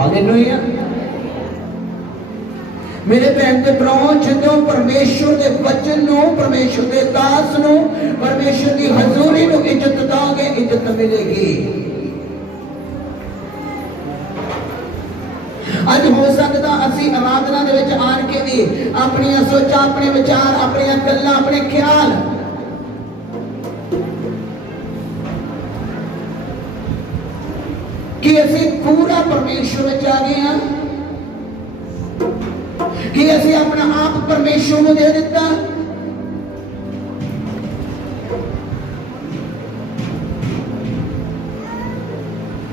Hallelujah. मेरे भैन के भराओ, जो परमेश्वर के वचन नूं, परमेश्वर के दास नूं, परमेश्वर की हजूरी नूं इज्जत दोगे, इज्जत मिलेगी। अज हो सकता असी आराधना दे विच आन के भी अपनी सोचा, अपने विचार, अपनी गल्लां, अपने ख्याल कि असी पूरा परमेश्वर विच आ गए हैं, कि असी अपना आप परमेश्वर को दे दिता।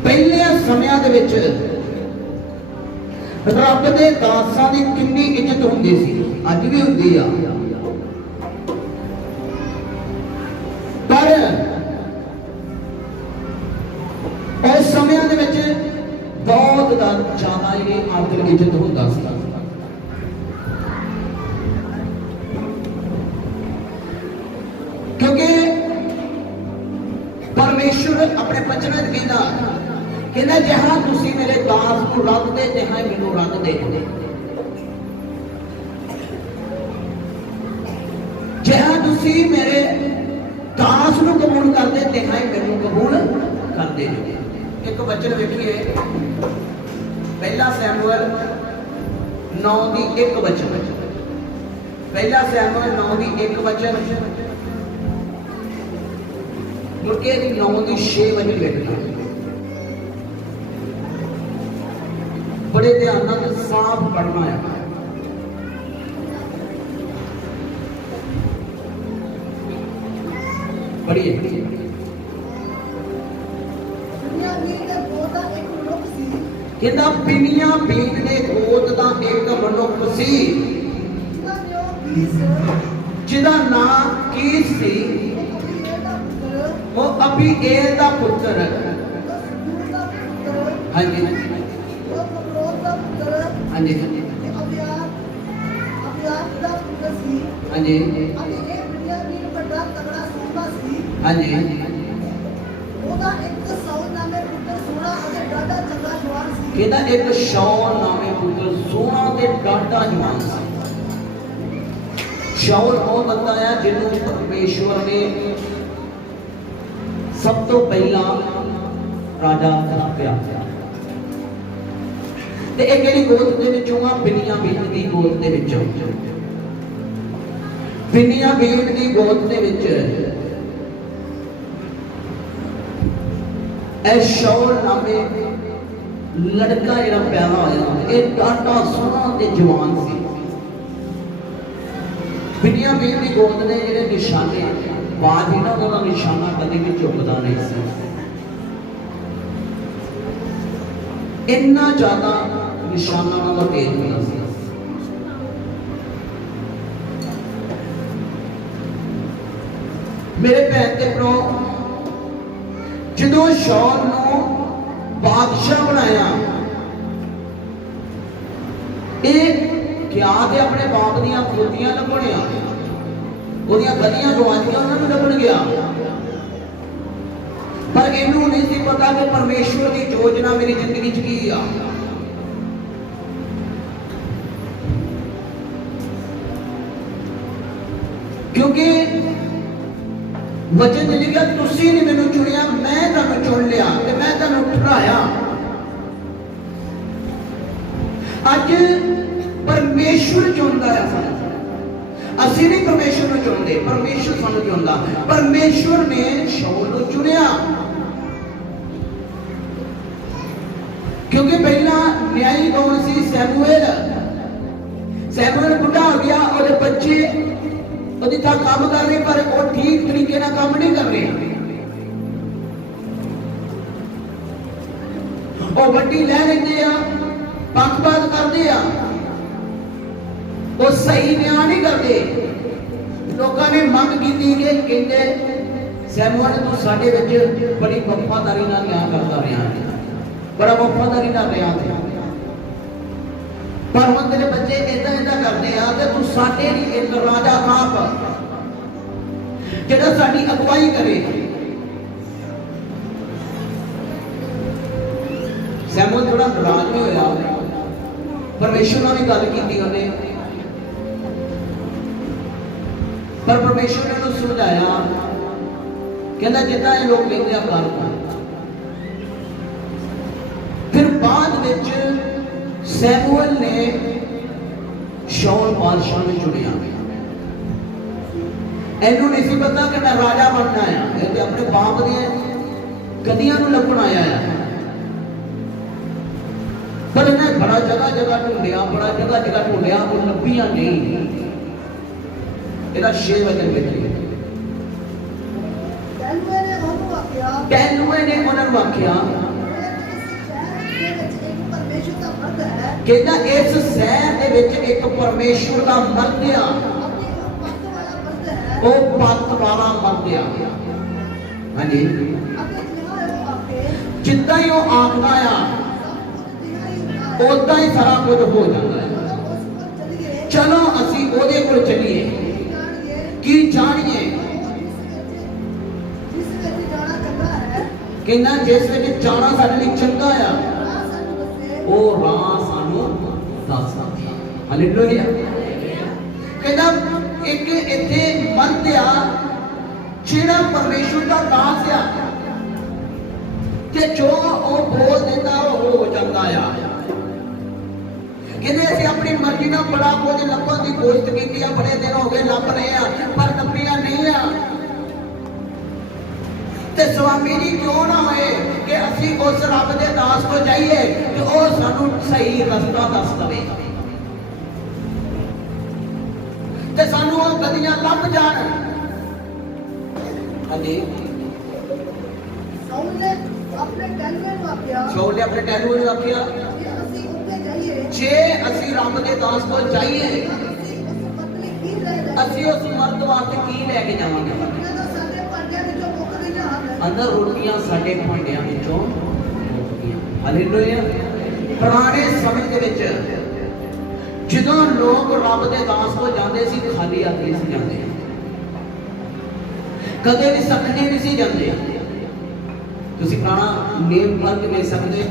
पहले समय दे विच रब दे दासां दी कितनी इज्जत हुंदी सी, अज भी हुंदी आ। पर उस समय दे विच बहुत ज्यादा ये आदर इज्जत हुंदा सी। क्योंकि परमेश्वर अपने वचन कहना जहां तुसी मेरे दास को रख दे, जहां मैनू रख दे, जहां तुसी मेरे दास को कबूल कर दे, तहां मैनू कबूल कर दे। एक वचन वेखिए, पहला सैमुअल 9:1 वचन, पहला सैमुअल 9:1 वचन, मुड़के 9:6 वचन लिखना। बड़े ध्यान नाल साफ पढ़ना है। पढ़िए। कहता बिन्यामीन दे गोत दा एक मनुख सी, जिहदा नाम कीस सी, वो अबीएल दा पुत्र। हाँ जी हाँ जी हाँ जी हाँ जी। कहता एक शाऊल नामे पुत्र सोना ते डाटा जवान सी। शाऊल वो बंदा है जिन्होंने परमेश्वर ने सब तो पहला राजा बनाया। ते एक केड़ी गोत दे विचों आ, बिन्यामीन दी गोत दे विचों, बिन्यामीन दी गोत दे विच ए शाऊल नामे लड़का जेड़ा पैदा होया, ये डाटा सोना ते जवान सी। बिन्यामीन दी गोत दे जेड़े निशाने बाज ही ना, उहदा निशाना कदी भी चुकदा नहीं सी। इन्ना ज्यादा निशाना उहदा तेज होंदा सी। मेरे भैन ते भरा, जदों शाऊल नूं बादशाह बनाया, क्या ते अपने बाप दियां खोतियां लभणियां, ओदियां गलियां गवानियां उन्होंने लभण गया। पर इनू नहीं सी पता कि परमेश्वर की योजना मेरी जिंदगी च की आ। क्योंकि वचन लिखा, तुसी नहीं मैनू चुनिया, मैं तुहानू चुन लिया ते मैं तुहानू ठहराया। अज परमेश्वर चुनता है सानू, असी नहीं परमेश्वर को चुनते, परमेश्वर सानू चुनता। परमेश्वर ने शाऊल को चुनिया क्योंकि पहला न्यायी कौन सी? सैमुएल। सैमुएल बुढ़ा हो गया, और बच्चे ਉਹਦੀ ਤਾਂ ਕੰਮ ਕਰ ਰਹੇ, ਪਰ ਉਹ ਠੀਕ ਤਰੀਕੇ ਨਾਲ ਕੰਮ ਨਹੀਂ ਕਰ ਰਹੇ। ਉਹ ਵੱਡੀ ਲੈ ਲੈਂਦੇ ਆ, ਪੱਖਪਾਤ ਕਰਦੇ ਆ, ਉਹ ਸਹੀ ਨਿਆਂ ਨਹੀਂ ਕਰਦੇ। ਲੋਕਾਂ ਨੇ ਮੰਗ ਕੀਤੀ ਕਿ ਕਹਿੰਦੇ ਸੈਮੂਅਲ ਤੂੰ ਸਾਡੇ ਵਿੱਚ ਬੜੀ ਵਫਾਦਾਰੀ ਨਾਲ ਨਿਆਂ ਕਰਦਾ ਰਿਹਾ, ਬੜਾ ਵਫਾਦਾਰੀ ਨਾਲ ਰਿਹਾ, पर हम तेरे बच्चे इदा इदा करते हैं तो तू साडे नहीं एक राजा आप जिहड़ा साडी अगुवाई करे। सैमुअल थोड़ा नाराज भी होया, परमेश्वर नाल भी गल कीती उन्हें, पर परमेश्वर ने उन्हें समझाया, कहना जितना ये लोग कहते हैं कर दो। फिर बाद विच सैमुअल ने शाऊल बादशाह ने चुनिया। इन्हों नहीं सी पता कि मैं राजा बनना है, ये तो अपने बाप दे गदियां नूं लपण आया है। पर इन्हें बड़ा जगह जगह ढूंढिया, बड़ा जगह जगह ढूंढिया, वो लभिया नहीं। ਇਹਦਾ 6 ਵਜਨ ਵਿੱਚ ਟੈਨੂਏ ਨੇ ਉਹਨਾਂ ਨੂੰ ਆਖਿਆ, ਕਹਿੰਦਾ ਇਸ ਸ਼ਹਿਰ ਦੇ ਵਿੱਚ ਇੱਕ ਪਰਮੇਸ਼ਵਰ ਦਾ ਮਰਦ ਆ, ਉਹ ਪੱਤ ਵਾਲਾ ਮਰਦ ਆ। ਹਾਂਜੀ, ਜਿੱਦਾਂ ਹੀ ਉਹ ਆਖਦਾ ਆ ਉਦਾਂ ਹੀ ਸਾਰਾ ਕੁਝ ਹੋ ਜਾਂਦਾ ਹੈ। ਚਲੋ ਅਸੀਂ ਉਹਦੇ ਕੋਲ ਚੱਲੀਏ, ਕੀ ਜਾਣੀਏ ਕਹਿੰਦਾ ਜਿਸ ਵਿੱਚ ਜਾਣਾ ਸਾਡੇ ਲਈ ਚੰਗਾ ਆ, ਉਹ ਰਾਹ ਸਾਨੂੰ ਦੱਸ। ਹਾਲੇਲੂਇਆ। ਕਹਿੰਦਾ ਇੱਕ ਇੱਥੇ ਮਰਦ ਆ ਜਿਹੜਾ ਪਰਮੇਸ਼ਵਰ ਦਾ ਦਾਸ ਆ, ਤੇ ਜੋ ਉਹ ਬੋਲ ਦਿੰਦਾ ਉਹ ਹੋ ਜਾਂਦਾ ਆ। ਕਹਿੰਦੇ ਅਸੀਂ ਆਪਣੀ ਮਰਜ਼ੀ ਨਾਲ ਬੜਾ ਕੁਝ ਲੱਭਣ ਦੀ ਕੋਸ਼ਿਸ਼ ਕੀਤੀ ਆ, ਬੜੇ ਦਿਨ ਹੋ ਗਏ ਲੱਭ ਰਹੇ ਆ, ਪਰ ਲੱਭਿਆ ਨਹੀਂ ਆ। ਤੇ ਸਵਾਮੀ ਜੀ ਕਿਉਂ ਨਾ ਹੋਏ ਕਿ ਅਸੀਂ ਉਸ ਰੱਬ ਦੇ ਦਾਸ ਕੋਲ ਜਾਈਏ ਕਿ ਉਹ ਸਾਨੂੰ ਸਹੀ ਰਸਤਾ ਦੱਸ ਦਵੇ, ਤੇ ਸਾਨੂੰ ਉਹ ਗਲੀਆਂ ਲੱਭ ਜਾਣ। ਹਾਂਜੀ, ਸ਼ਾਊਲ ਨੇ ਆਪਣੇ ਟੈਨੂਏ ਨੂੰ ਆਖਿਆ, ਜੇ ਅਸੀਂ ਰੱਬ ਦੇ ਦਾਸ ਕੋਲ ਜਾਈਏ, ਅਸੀਂ ਉਸ ਮਰਦ ਵਾਸਤੇ ਕੀ ਲੈ ਕੇ ਜਾਵਾਂਗੇ? ਅੰਦਰ ਰੋਟੀਆਂ ਸਾਡੇ ਭਾਂਡਿਆਂ ਵਿੱਚੋਂ ਮੁੱਕਦੀਆਂ। ਹਾਲੇਲੂਇਆ। ਪੁਰਾਣੇ ਸਮੇਂ ਦੇ ਵਿੱਚ ਜਦੋਂ ਲੋਕ ਰੱਬ ਦੇ ਦਾਸ ਕੋਲ ਜਾਂਦੇ ਸੀ, ਖਾਲੀ ਹੱਥ ਨਹੀਂ ਸੀ ਜਾਂਦੇ, ਕਦੇ ਵੀ ਸੱਖਣੇ ਨਹੀਂ ਸੀ ਜਾਂਦੇ। ਤੁਸੀਂ ਪੁਰਾਣਾ ਨੇਮ ਵਰਗ ਵੇਖ ਸਕਦੇ,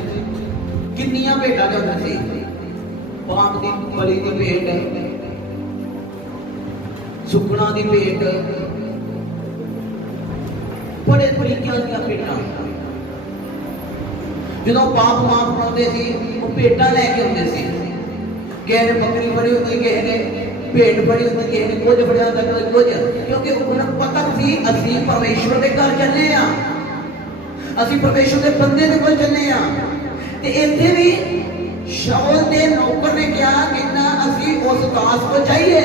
ਕਿੰਨੀਆਂ ਭੇਟਾਂ ਜਾਂਦੇ ਸੀ, ਪਾਪ ਦੀ ਬਲੀ ਦੀ ਭੇਟ, ਸੁਖਣਾ ਦੀ ਭੇਟ, ਬੜੇ ਤਰੀਕਿਆਂ ਦੀਆਂ ਭੇਟਾਂ। ਜਦੋਂ ਪਾਪ ਮਾਫ ਕਰਾਉਂਦੇ ਸੀ, ਉਹ ਭੇਟਾਂ ਲੈ ਕੇ ਆਉਂਦੇ ਸੀ। ਕਿਸੇ ਨੇ ਬੱਕਰੀ ਫੜੀ ਹੁੰਦੀ, ਕਿਸੇ ਨੇ ਭੇਟ ਫੜੀ ਹੁੰਦੀ, ਕਿਸੇ ਨੇ ਕੁਝ ਫੜਿਆ ਹੁੰਦਾ, ਕੋਈ ਕੁਝ, ਕਿਉਂਕਿ ਉਹਨਾਂ ਨੂੰ ਪਤਾ ਸੀ ਅਸੀਂ ਪਰਮੇਸ਼ਵਰ ਦੇ ਘਰ ਚੱਲੇ ਆ, ਅਸੀਂ ਪਰਮੇਸ਼ਵਰ ਦੇ ਬੰਦੇ ਦੇ ਕੋਲ ਚੱਲੇ ਆ। ਤੇ ਇੱਥੇ ਵੀ ਸ਼ਾਊਲ ਦੇ ਨੌਕਰ ਨੇ ਕਿਹਾ ਕਿ ਨਾ ਅਸੀਂ ਉਸ ਦਾਸ ਕੋਲ ਜਾਈਏ,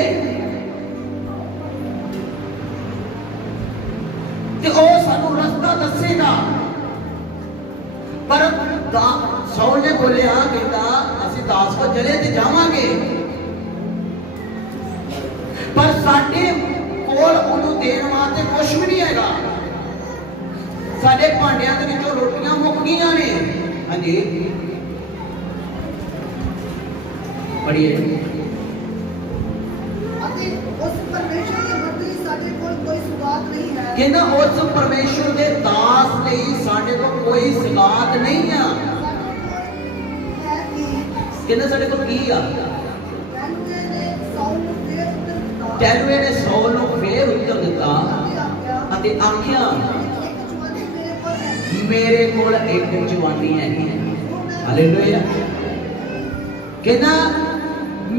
ਤੇ ਉਹ ਸਾਨੂੰ ਰਸਤਾ ਦੱਸੇਗਾ। ਪਰ ਸ਼ਾਊਲ ਨੇ ਬੋਲਿਆ, ਕਹਿੰਦਾ ਅਸੀਂ ਦਾਸ ਕੋਲ ਚਲੇ ਤੇ ਜਾਵਾਂਗੇ, ਪਰ ਸਾਡੇ ਕੋਲ ਉਹਨੂੰ ਦੇਣ ਵਾਸਤੇ ਕੁਝ ਵੀ ਨਹੀਂ ਹੈਗਾ। ਸਾਡੇ ਭਾਂਡਿਆਂ ਦੇ ਵਿੱਚੋਂ ਰੋਟੀਆਂ ਮੁੱਕ ਗਈਆਂ ਨੇ। ਹਾਂਜੀ, ਪੜ੍ਹੀਏ। ਕਹਿੰਦਾ ਉਸ ਪਰਮੇਸ਼ਵਰ ਦੇ ਦਾਸ ਲਈ ਸਾਡੇ ਕੋਲ ਕੋਈ ਸਗਾਤ ਨਹੀਂ ਆ। ਕਹਿੰਦਾ ਸਾਡੇ ਕੋਲ ਕੀ ਆ? ਟੈਨੂਏ ਨੇ ਸ਼ਾਊਲ ਨੂੰ ਫੇਰ ਉੱਤਰ ਦਿੱਤਾ ਅਤੇ ਆਖਿਆ, ਮੇਰੇ ਕੋਲ ਇੱਕ ਜਵਾਨੀ ਹੈਗੀ ਹੈ। ਹਾਲੇਲੂਇਆ। ਕਹਿੰਦਾ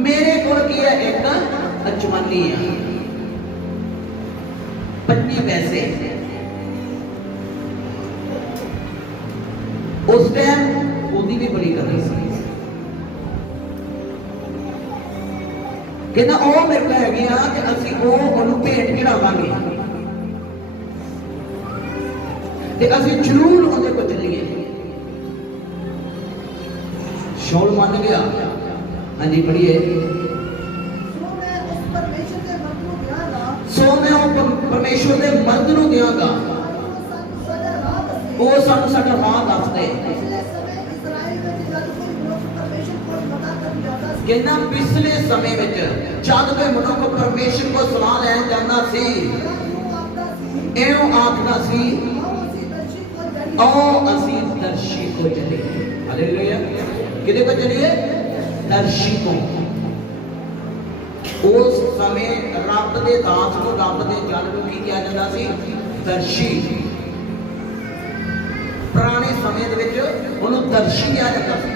ਮੇਰੇ ਕੋਲ ਕੀ ਹੈ? ਇੱਕ ਜਵਾਨੀ ਆ, 25 ਪੈਸੇ। ਉਸ ਟਾਈਮ ਉਹਦੀ ਵੀ ਬੜੀ ਕਦਰ ਸੀ। ਕਹਿੰਦਾ ਉਹ ਮੇਰੇ ਕੋਲ ਹੈਗੀ ਆ ਕਿ ਅਸੀਂ ਉਹਨੂੰ ਭੇਟ ਚੜਾਵਾਂਗੇ ਤੇ ਅਸੀਂ ਜ਼ਰੂਰ ਉਹਦੇ ਕੋਲ ਚੱਲੀਏ। ਸ਼ਾਊਲ ਮੰਨ ਗਿਆ। ਹਾਂਜੀ, ਪੜ੍ਹੀਏ। ਸੋ ਮੈਂ ਉਹ ਪਰਮੇਸ਼ਵਰ ਦੇ ਮਰਦ ਨੂੰ ਦਿਆਂਗਾ, ਉਹ ਸਾਨੂੰ ਸਾਡਾ ਰਾਹ ਦੱਸ ਦੇ। ਕਹਿੰਦਾ ਪਿਛਲੇ ਸਮੇਂ ਵਿੱਚ ਜਦ ਕੋਈ ਮਨੁੱਖ ਪਰਮੇਸ਼ਵਰ ਕੋਲ ਸਲਾਹ ਲੈਣ ਜਾਂਦਾ ਸੀ, ਇਹਨੂੰ ਆਖਦਾ ਸੀ, ਆਓ ਅਸੀਂ ਦਰਸ਼ੀ ਕੋ ਚਲੇ। हालेलुया। किदे को चलिए? दर्शी को। उस समय रब दे दास को, रब दे जन को की किया जाता सी? दर्शी। पुराने समय दे विच उहनूं दर्शी किया जाता सी।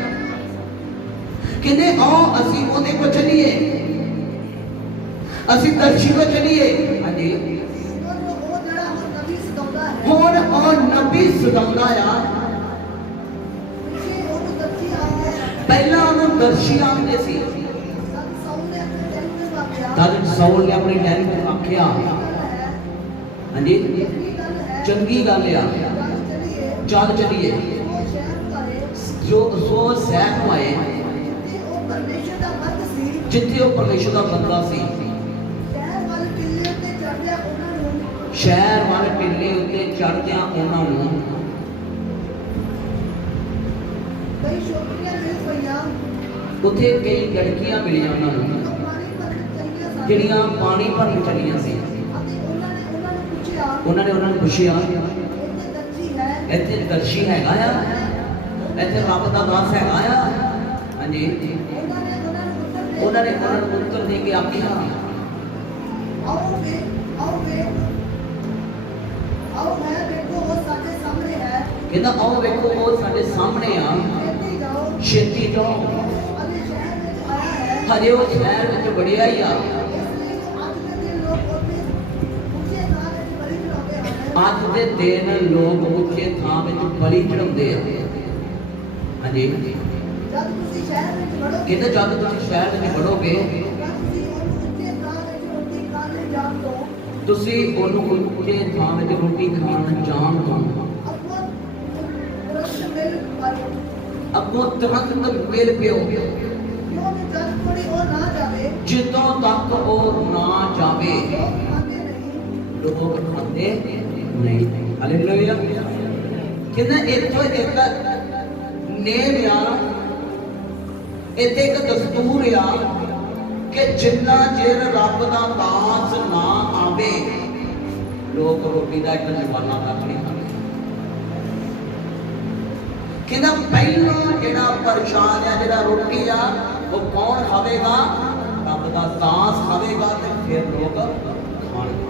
किने आओ असी ओदे को चलिए, असी दर्शी को चलिए। हाँ जी। हुण ओ नबी सदाउंदा आ, पहला उन्होंने दर्शी आते सी। तद साउल ने अपनी डैडी को आख्या, हाँ जी, चंगी गल आ, चल चलिए जो सो सैफ आए जिथे वो परमेश्वर का बंदा सी। शहर वाले टिले उत्ते चढ़दियां उन्होंने उत्थे कई लड़कियां मिलियां उन्होंने जिहड़ियां पानी भरन चलियां सी। उन्होंने उन्होंने पुछया, इत्थे दर्शी हैगा आ, इत्थे रब दा दास हैगा आ? हाँ जी। उन्होंने उत्तर दे के आख्या, कहता आओ वेखो वो साडे सामने आ, छेती जाओ, हजे वो शहर में बढ़िया ही आ। अज के दिन लोग उच्चे थां में बलि चढ़ाते हैं। हाँ जी। कहते जब तुम शहर में बढ़ोगे तुसी ओनू उच्चे थां में रोटी खाण जाण दो, अगों तुरंत मिल पियो जितों तक वो ना जावे लोग खाते नहीं। हालेलुया। कहना इत्थों एक नेम आ, इत्थे एक दस्तूर आ कि जिन्ना चिर रब दा दास ना आवे लोग रोटी का एक जमाना तक नहीं खाते। कहना पहला जिहड़ा परेशान है, जिहड़ा रोटी आ वो कौन खावेगा? रब दा दास खावेगा ते फिर लोग खाणगे।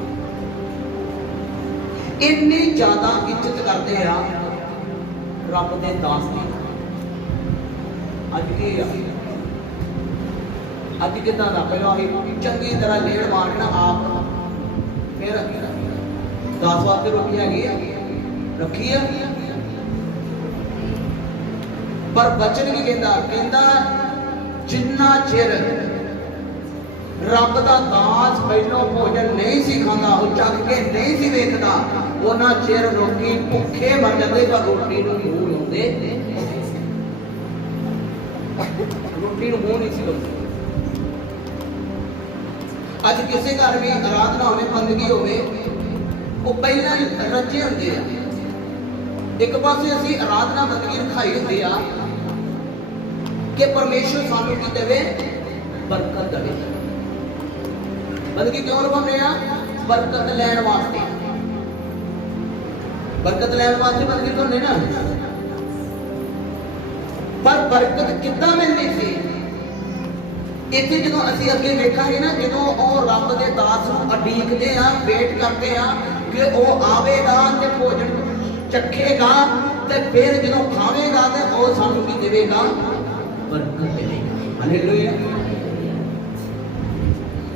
इन्नी ज्यादा इज्जत करते आ रब दे दास की। अज की अज कि पहला चंगी तरह लेड़ मारना आप, फिर 10 वास्ते रोटी हैगी रखी है। पर बचन की कहता जिन्ना चिर रब दा दास पहलों भोजन नहीं सी खांदा, वो चख के नहीं सी वेखदा, उन्ना चिर लोकी भुखे मर जाते पर रोटी नूं मूंह लाउंदे, रोटी नूं मूंह नहीं सी लाउंदे। अज किसी घर भी आराधना होवे, बंदगी होवे, वो पहला ही रजे हुंदे आ। एक पासे असीं आराधना बंदगी रखाई हुंदी आ कि परमेश्वर सानू की देवे? बरकत देवे। बंदगी क्यों रखाने आ? बरकत लैण वास्ते। बरकत लैण वास्ते बंदगी करनी ना। पर बरकत कितना मिलनी सी? इत्थे जदों असीं अगे वेखांगे ना, जदों ओ रब दे दास नूं अडीकदे आ, वेट करते आ कि ओ आवेगा ते भोजन चखेगा ते फिर जदों खावेगा ते ओ सानू की देवेगा? बरकत देवेगा। हालेलुया।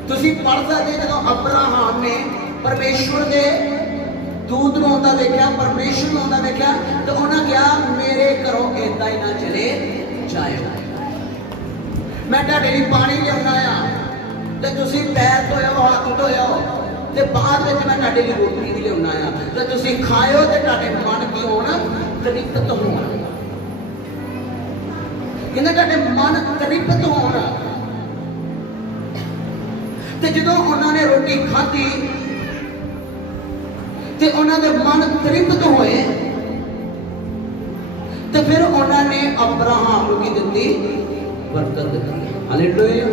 तुसीं पढ़ सकदे जदों अब्राहम ने परमेश्वर दे दूत नूं आउंदा वेख्या, परमेश्वर नूं आउंदा वेख्या ते उन्हां कहा मेरे घरों इदां ही ना चले जाएगा, मैं तुहाडे लई पानी लिआउणा आ ते तुसीं पैर धोयो, हत्थ धोयो ते बाद विच मैं तुहाडे लई रोटी भी लिआउणा आ ते तुसीं खाओ ते तुहाडे मन की होण तृप्त होण। कहंदे तुहाडे मन तृप्त होण। ते जदों उन्होंने रोटी खाधी ते उन्होंने मन तृप्त होए ते फिर उन्होंने अब्राहम को की दी? बरकत दी। हालेलुया।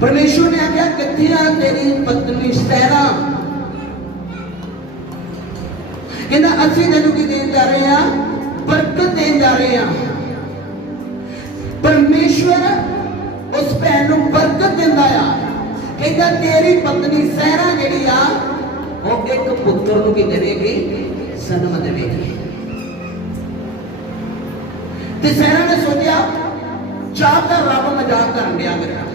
परमेश्वर ने आख्या कित्थे आ तेरी पत्नी सैरा? कहंदा असीं तैनूं की देन जा रहे हैं? बरकत देन जा रहे हैं। परमेश्वर उस भैन नूं बरकत दिंदा आ, कहंदा तेरी पत्नी सहरा जिहड़ी आ वो एक पुत्र नूं की देवेगी, जन्म देवेगी। ते सहरा ने सोचा जापदा रब मजाक करन दिया मेरे नाल,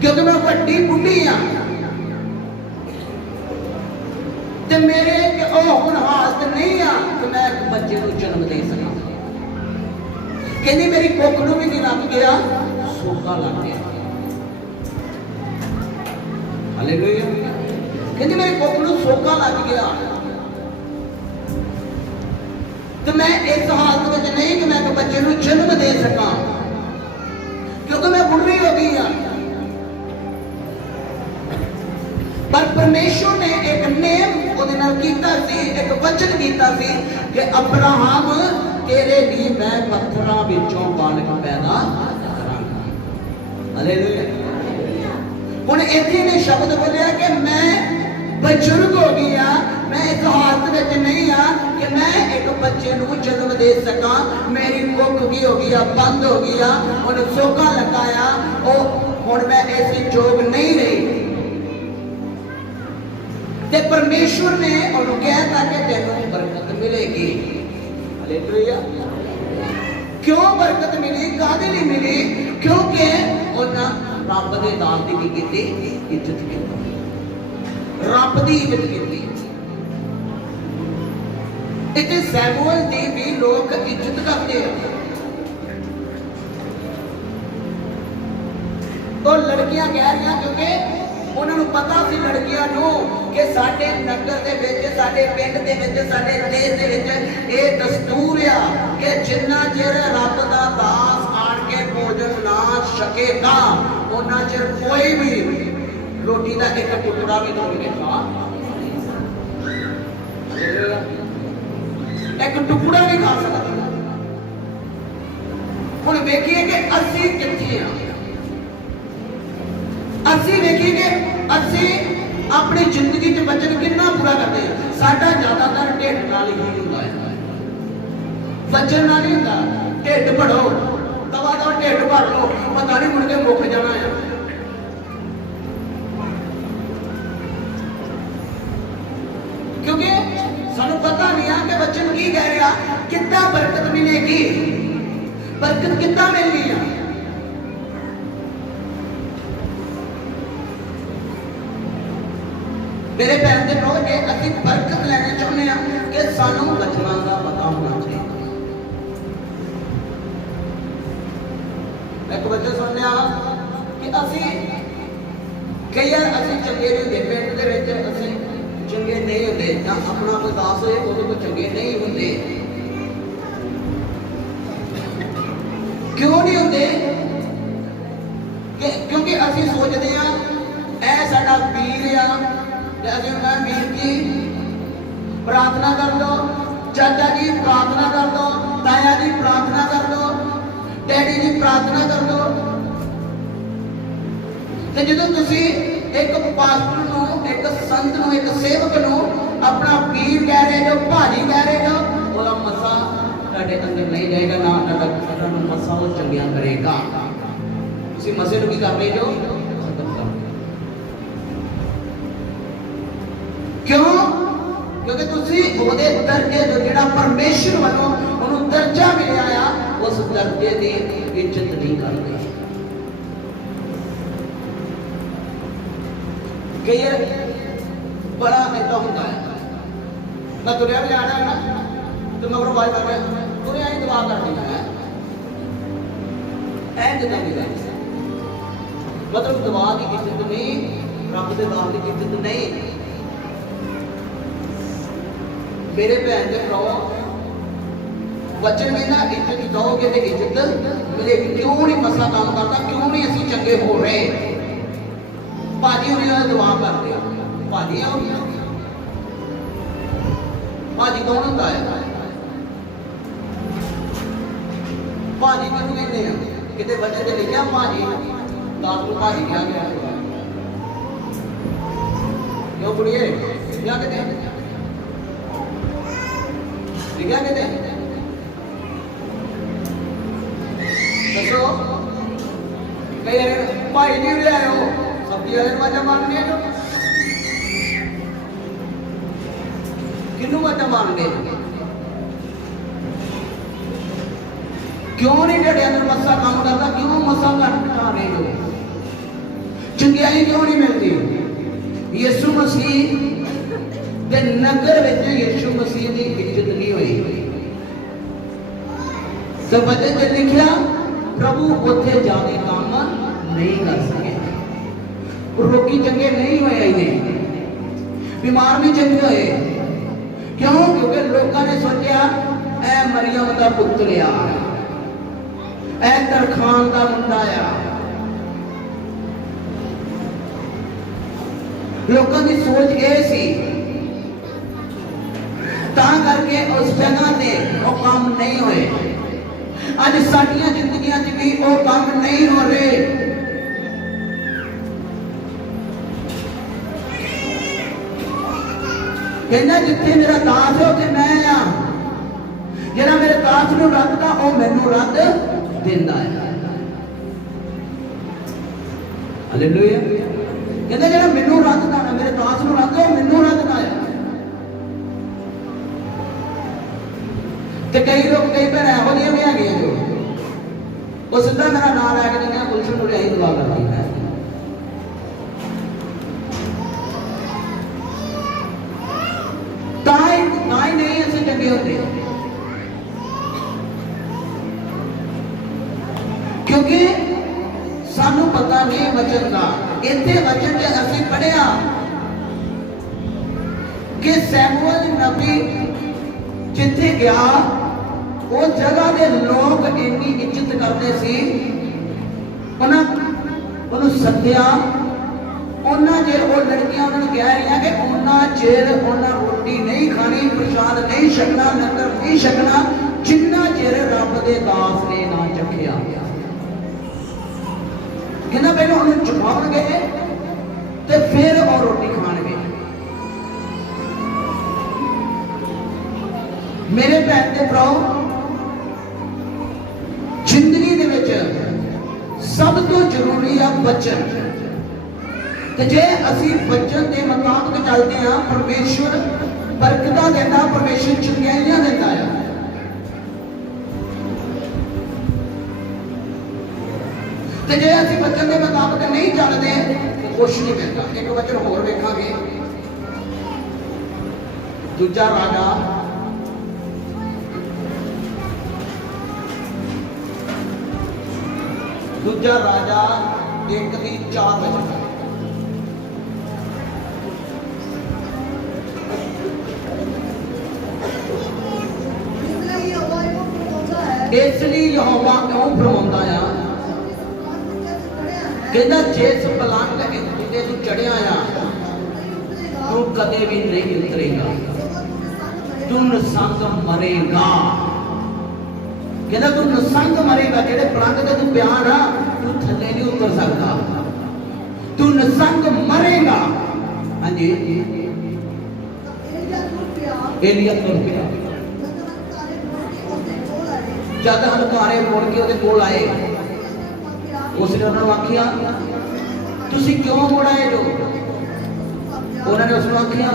क्योंकि मैं वड्डी बुढ़ी हाँ ते मेरे हुण हालत नहीं आ कि मैं एक बच्चे को जन्म दे सका। कहनी मेरी कुख नूं भी नहीं लग गया, सोका लग गया। हालेलुया। कहनी मेरी कुख नूं सोका लग गया, तो मैं इस हालत में नहीं कि मैं एक बच्चे को जन्म दे सका, क्योंकि मैं बुढ़ी हो गई हाँ। पर परमेश्वर ने एक नेम ਉਹਦੇ ਨਾਲ ਕੀਤਾ ਸੀ, ਇੱਕ ਵਚਨ ਕੀਤਾ ਸੀ ਕਿ ਅਬਰਾਹਮ ਤੇਰੇ ਲਈ ਮੈਂ ਪੱਥਰਾਂ ਵਿੱਚੋਂ ਬਾਲਕ ਪੈਦਾ ਕਰਾਂਗਾ। ਹਾਲੇਲੂਇਆ। ਹੁਣ ਇੱਥੇ ਨੇ ਸ਼ਬਦ ਬੋਲਿਆ ਕਿ ਮੈਂ ਬਜ਼ੁਰਗ ਹੋ ਗਈ ਆ, ਮੈਂ ਇਸ ਹਾਲਤ ਵਿੱਚ ਨਹੀਂ ਆ ਕਿ ਮੈਂ ਇੱਕ ਬੱਚੇ ਨੂੰ ਜਨਮ ਦੇ ਸਕਾਂ। ਮੇਰੀ ਕੁੱਖ ਕੀ ਹੋ ਗਈ ਆ, ਬੰਦ ਹੋ ਗਈ ਆ, ਉਹਨੂੰ ਸੋਕਾ ਲੱਗਾ ਆ, ਉਹ ਹੁਣ ਮੈਂ ਇਸ ਵਿੱਚ ਯੋਗ ਨਹੀਂ ਰਹੀ। ते परमेश्वर ने उन्होंने कहता कि तेनों बरकत मिलेगी। हालेलुया। क्यों बरकत मिली, कादे लिए मिली? क्योंकि उन्हें रब दे दान दी की इज्जत की, रब दी इज्जत की। इतने सैमुअल दी भी लोग इज्जत करते हैं। तो लड़कियां कह रही हैं क्योंकि उन्होंने पता सी लड़कियां नूं कि साडे नगर दे विच, साडे पिंड दे विच, साडे देश दे विच ये दस्तूर आ कि जिन्ना चिर रब दा दास आण के भोजन ना छकेगा उन्ना चिर कोई भी रोटी दा एक टुकड़ा भी नहीं खा, एक टुकड़ा नहीं खा सकता। हुण वेखिए कि असीं कित्थे आ, असी देखिए असी अपनी जिंदगी च वचन कितना पूरा करते हैं। साडा ज्यादातर ढिड नाल ही होंदा है, वचन नाल नहीं होंदा। ढिड भरो दवा दवा ढिड भर लो, पता नहीं मुड़ के मुक जाना है। क्योंकि सानू पता नहीं है कि वचन की कह रहा, कितना बरकत मिलेगी, बरकत कितना मिलनी है। मेरे भैन दे भ्राओ जे असीं बरकत लैना चाहुंदे हां कि सानू बचनां दा पता होना चाहिए। मैं एक वचन सुनिया कि असीं कई बार असीं चंगे नहीं हुंदे, पिंड दे विच असीं चंगे नहीं हुंदे, जां अपना कोई दास होए उदों कोई चंगे नहीं हुंदे। क्यों नहीं हुंदे? क्योंकि असीं सोचदे हां ऐ साडा वीर आ, वीर जी प्रार्थना कर दो, चाचा जी प्रार्थना कर दो, ताया जी प्रार्थना कर दो, डैडी जी प्रार्थना कर दो। ते जदों तुसी एक पास्टर नूं, एक संत नूं, एक सेवक नूं अपना वीर कह रहे हो, भाजी कह रहे हो, ओदा मसा तुहाडे अंदर नहीं रहेगा, ना तुहाडा मसा वो चंगिया करेगा। तुसी मसे नूं की कर रहे हो? क्यों? क्योंकि तुसी ओदे दर्जे जो जेड़ा परमेश्वर वालों उन्होंने दर्जा मिलिया आ, उस दर्जे की इज्जत नहीं करते। कई बड़ा ऐसा होता है, मैं तुरया भी आना है ना, तो मगर आवाज कर रहा तुरया ही दुआ कर देना है, मतलब दुआ की इज्जत नहीं, रब के नाम की इज्जत नहीं। मेरे भैन के भ्राओ वचन में ना इज्जत दोगे तो इज्जत मिलेगी। क्यों नहीं मसला काम करता, क्यों नहीं असी चंगे हो रहे? भाजी उन्हें दुआ करते, भाजी भाजी कौन होता है? भाजी क्यों कहते हैं? कितने वचन से लिखा भाजी, दास को भाजी क्या गया क्यों कुड़िए क्या कहते हैं? लिखा कहते दसो कई भाई नहीं ले आयो सब्जी वाले वाजा मारने किनू वाजा मारने क्यों नहीं डे अंदर मसा काम करता क्यों मसा घटा रहे हो चंगियाई क्यों नहीं मिलती यीशु मसीह दे नगर विच यीशु मसीह की इज्जत नहीं हुई तो वचन में लिखा प्रभु उत्थे जाके काम नहीं कर सके रोगी चंगे नहीं हुए इन्हें बीमार भी चंगे हुए क्यों क्योंकि लोगों ने सोचा ऐ मरियम का पुत्र आ ऐ तरखान का मुंडा आ लोगों की सोच ये सी करके उस जगह से वो काम नहीं हुए आज साडियां जिंदगियां च भी वो काम नहीं हो रहे कहना जिथे मेरा दास है उसे मैं आ जरा मेरे दास नूं रखदा वो मैनूं रख दिंदा है हालेलुया कहना जरा मैनूं रखदा ना मेरे दास नूं रखदा वो मैनूं रखदा है ते कई लोग कई भैन एहो जिहियां भी हैगियां जो वो सीधा मेरा नाम लैके जिन्हें पुलिस नूं यही दुआ करती है ताई नहीं असीं चंगे होंदे क्योंकि सानू पता नहीं वचन का इत्थे वचन च असीं पढ़िया कि सैमुअल नबी जिथे गया वो जगह के लोग इन्नी इज्जत करते सी उन्होंने सद्या उन्ना चेर वो लड़कियां उन्होंने कह रही कि उन्ना चेर उन्हें रोटी नहीं खानी प्रसाद नहीं छकना लंगर नहीं छकना जिन्ना चेर रब के दास ने ना चखिया कहना पहले उन्हें चुकावणगे ते फिर और रोटी खाणगे मेरे भैन ते भराओ जिंदगी दे विच सब तो जरूरी है वचन ते जे असी वचन के मुताबिक चलते हैं परमेश्वर बरकतां देता परमेश्वर चंगियाइयां देता है ते जे असी वचन के मुताबिक नहीं चलते तो कुछ नहीं मिलता एक वचन होर वेखांगे दूजा राजा दूजा राजा 1:4 वचन इसलिए यहोवा क्यों फरमांदा है कहता जिस पलंग ते तू चढ़िया आ तू कदे भी नहीं उतरेगा तू निसंग मरेगा कहता तू निसंग मरेगा जेड़े पलंग ते तू पिया ना तू थल्ले नहीं उतर सकता तू निसंग मरेगा हाँ जी एलिया तुर पिया जब हलकारे मुड़ के ਉਹਦੇ ਕੋਲ आए उसने उन्होंने आखिया तुसी क्यों मुड़ आए जो उन्होंने उसने आखिया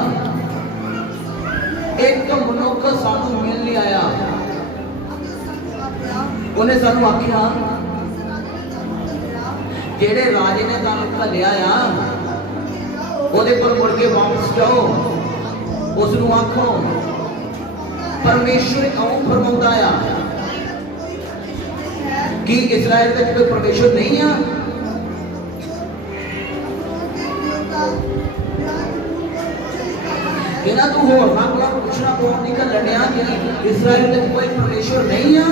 एक मनुख सानू मिल नहीं आया उन्हें सानू आखिया जेड़े राजे ने तुहानू घल्लिया आ ਉਹਦੇ ਕੋਲ मुड़ के वापस जाओ उसनू आखो परमेश्वर क्यों फरमाउंदा आ कि इस्राएल में कोई परमेश्वर नहीं है कहना तू होर ना कोला पूछना कौन नहीं कर लड़िया कि इस्राएल में कोई परमेश्वर नहीं है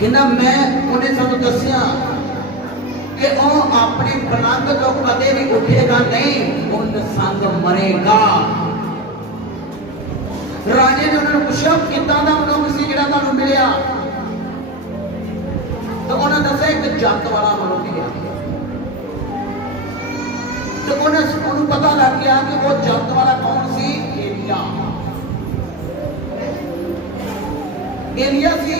कहना मैं उन्हें सब दसिया कि वो अपने पलंग तो कदे भी उठेगा नहीं वो निसंग मरेगा राजे ने उन्होंने पूछा कितना का मनुख सी जिहड़ा तुहानू मिलिया तो उन्होंने दस्सिया एक जत वाला मनुख है तो उन्हें पता लग गया कि वो जलद वाला कौन सी? एलिया सी।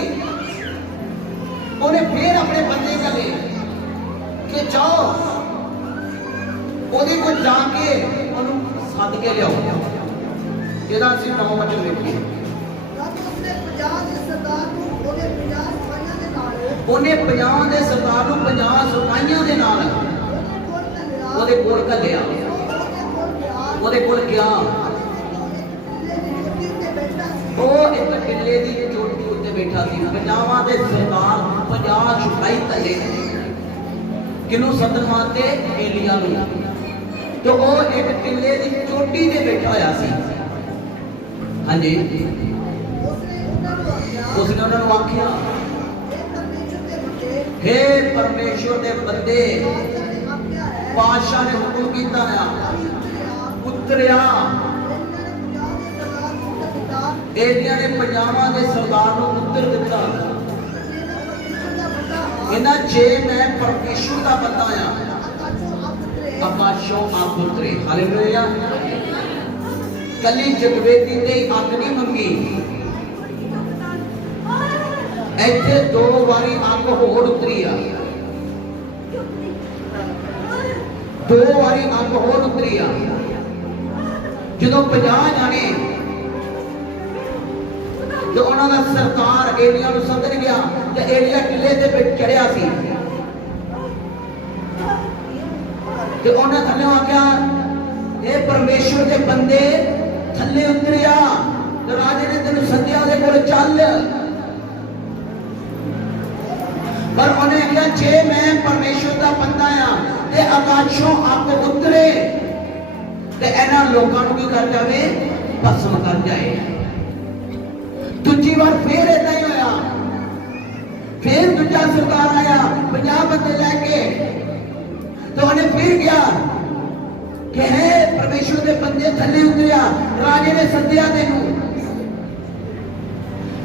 उन्हें फिर अपने बंदे कले कि जाओ ओदे को जाके उन्हें सद के लियाओ। ਇਹਦਾ ਅਸੀਂ 9 ਵਚਨ ਵੇਖੀਏ। ਉਹਨੇ 50 ਦੇ ਸਰਦਾਰ ਨੂੰ 50 ਸਿਪਾਹੀਆਂ ਦੇ ਨਾਲ ਉਹਦੇ ਕੋਲ ਘੱਲਿਆ। ਉਹਦੇ ਕੋਲ ਗਿਆ। ਉਹ ਇੱਕ ਕਿਲੇ ਦੀ ਚੋਟੀ ਉੱਤੇ ਬੈਠਾ ਸੀ। 50 ਦੇ ਸਰਦਾਰ 50 ਸਿਪਾਹੀ ਘੱਲੇ ਕਿਹਨੂੰ ਸੱਦਣ ਵਾਸਤੇ? ਏਲੀਆ ਨੂੰ। ਤੇ ਉਹ ਇੱਕ ਕਿਲੇ ਦੀ ਚੋਟੀ ਤੇ ਬੈਠਾ ਹੋਇਆ ਸੀ। हाँ जी, उसने उन्होंने आख्या, हे परमेश्वर के बंदे, बादशाह ने हुक्म किया उतरिया। एलिया ने 50 के सरदार को उत्तर दिता, इन्हां जे मैं परमेश्वर का बंदा आ, आकाशों आप उतरे। हालेलुया। कली जगवेदी ने अग नहीं मंगी, इत्थे 2 वारी अग होर उतरी आ। 2 वारी अग होर उतरी आ। जदों 50 जाने जो उन्होंने सरदार एलिया नूं सदन गया ते एलिया किले ते चढ़िया सी ते उन्हें थल्ले आख्या, हे परमेश्वर के बंदे थल्ले उतरिया। तो राजे ने तेन सद्या दे कोल चल। पर उन्हें कहा, जे मैं परमेश्वर का बंदा आ ते आकाशों अग उतरे ते इन्हां लोकां नूं की कर जावे? भस्म कर जाए। दूजी बार फिर इदां ही होया। फिर दूजा सरदार आया 50 बंदे लैके, तो उन्हें फिर गया कि है परमेश्वर के बंदे थले उतरिया, राजे ने सद्या तेनू।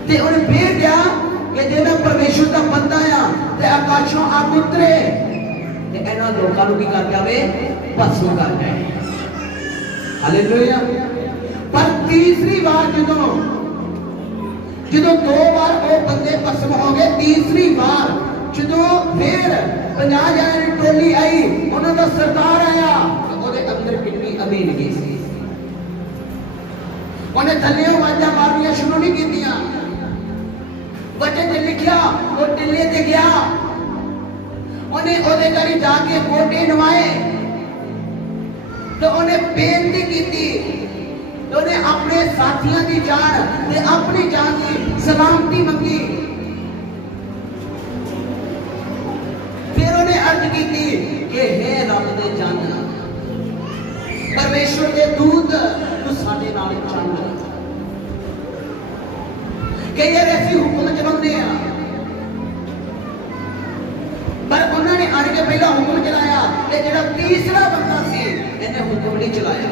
ते उन्हें फिर गया कि जे मैं परमेश्वर का बंदा आ ते आकाशों अग उतरे ते इन्हां लोकां नूं की कर जावे? भस्म कर जाए। हालेलुया। पर तीसरी बार जदों 2 बार वो बंदे भस्म हो गए, तीसरी बार जदों फिर 50 जने की टोली आई, उन्होंने सरदार आया, अंदर कितनी अमीरगी सी। उन्हें थल्ले आवाज़ां मारनियां शुरू नहीं कीतियां। वचन च लिखिया वो टिल्ले ते गया, उन्हें ओदे घरी जाके गोटे नवाए, तो उन्हें बेनती की, तो उन्हें अपने साथियों की जान ते अपनी जान की सलामती मंगी। फिर उन्हें अर्ज की कि हे रब दे जन, परमेश्वर के दूत तू साडे नाल चल। कई बार ऐसी हुक्म चलाते हैं, पर उन्होंने आने के पहला हुक्म चलाया, जो तीसरा बंदा सी इन्हें हुक्म नहीं चलाया।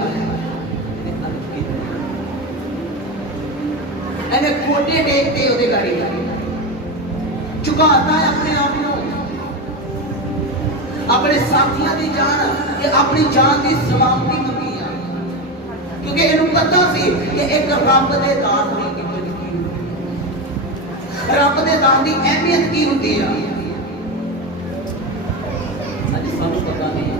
इन्हें कोटे टेकते उहदे गाड़ी झुकाता है अपने आप को, अपने साथियों की जान, अपनी जान की सलामती मंगी, क्योंकि इन्हें पता सी कि एक रब दे दान की रब दे दान की अहमियत की होती है। सानू पता नहीं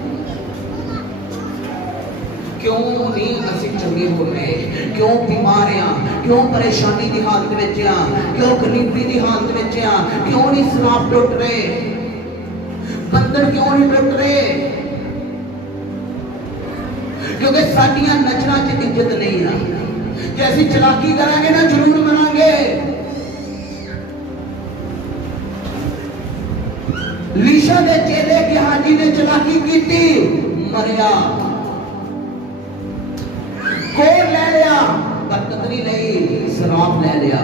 क्यों नहीं असीं चंगे हो रहे, क्यों बीमार हैं, क्यों परेशानी की हालत में हैं, क्यों गरीबी की हालत में हैं, क्यों नहीं शराब टुट रहे, बंधन क्यों नहीं टुट रहे? क्योंकि साडियां नजरां च इज्जत नहीं है। जे असीं चलाकी करांगे ना जरूर मरांगे। लीशा दे चेले गेहाजी ने चलाकी की, मरिया, कोल ले लिया, बरकत नहीं ली, शराब ले लिया।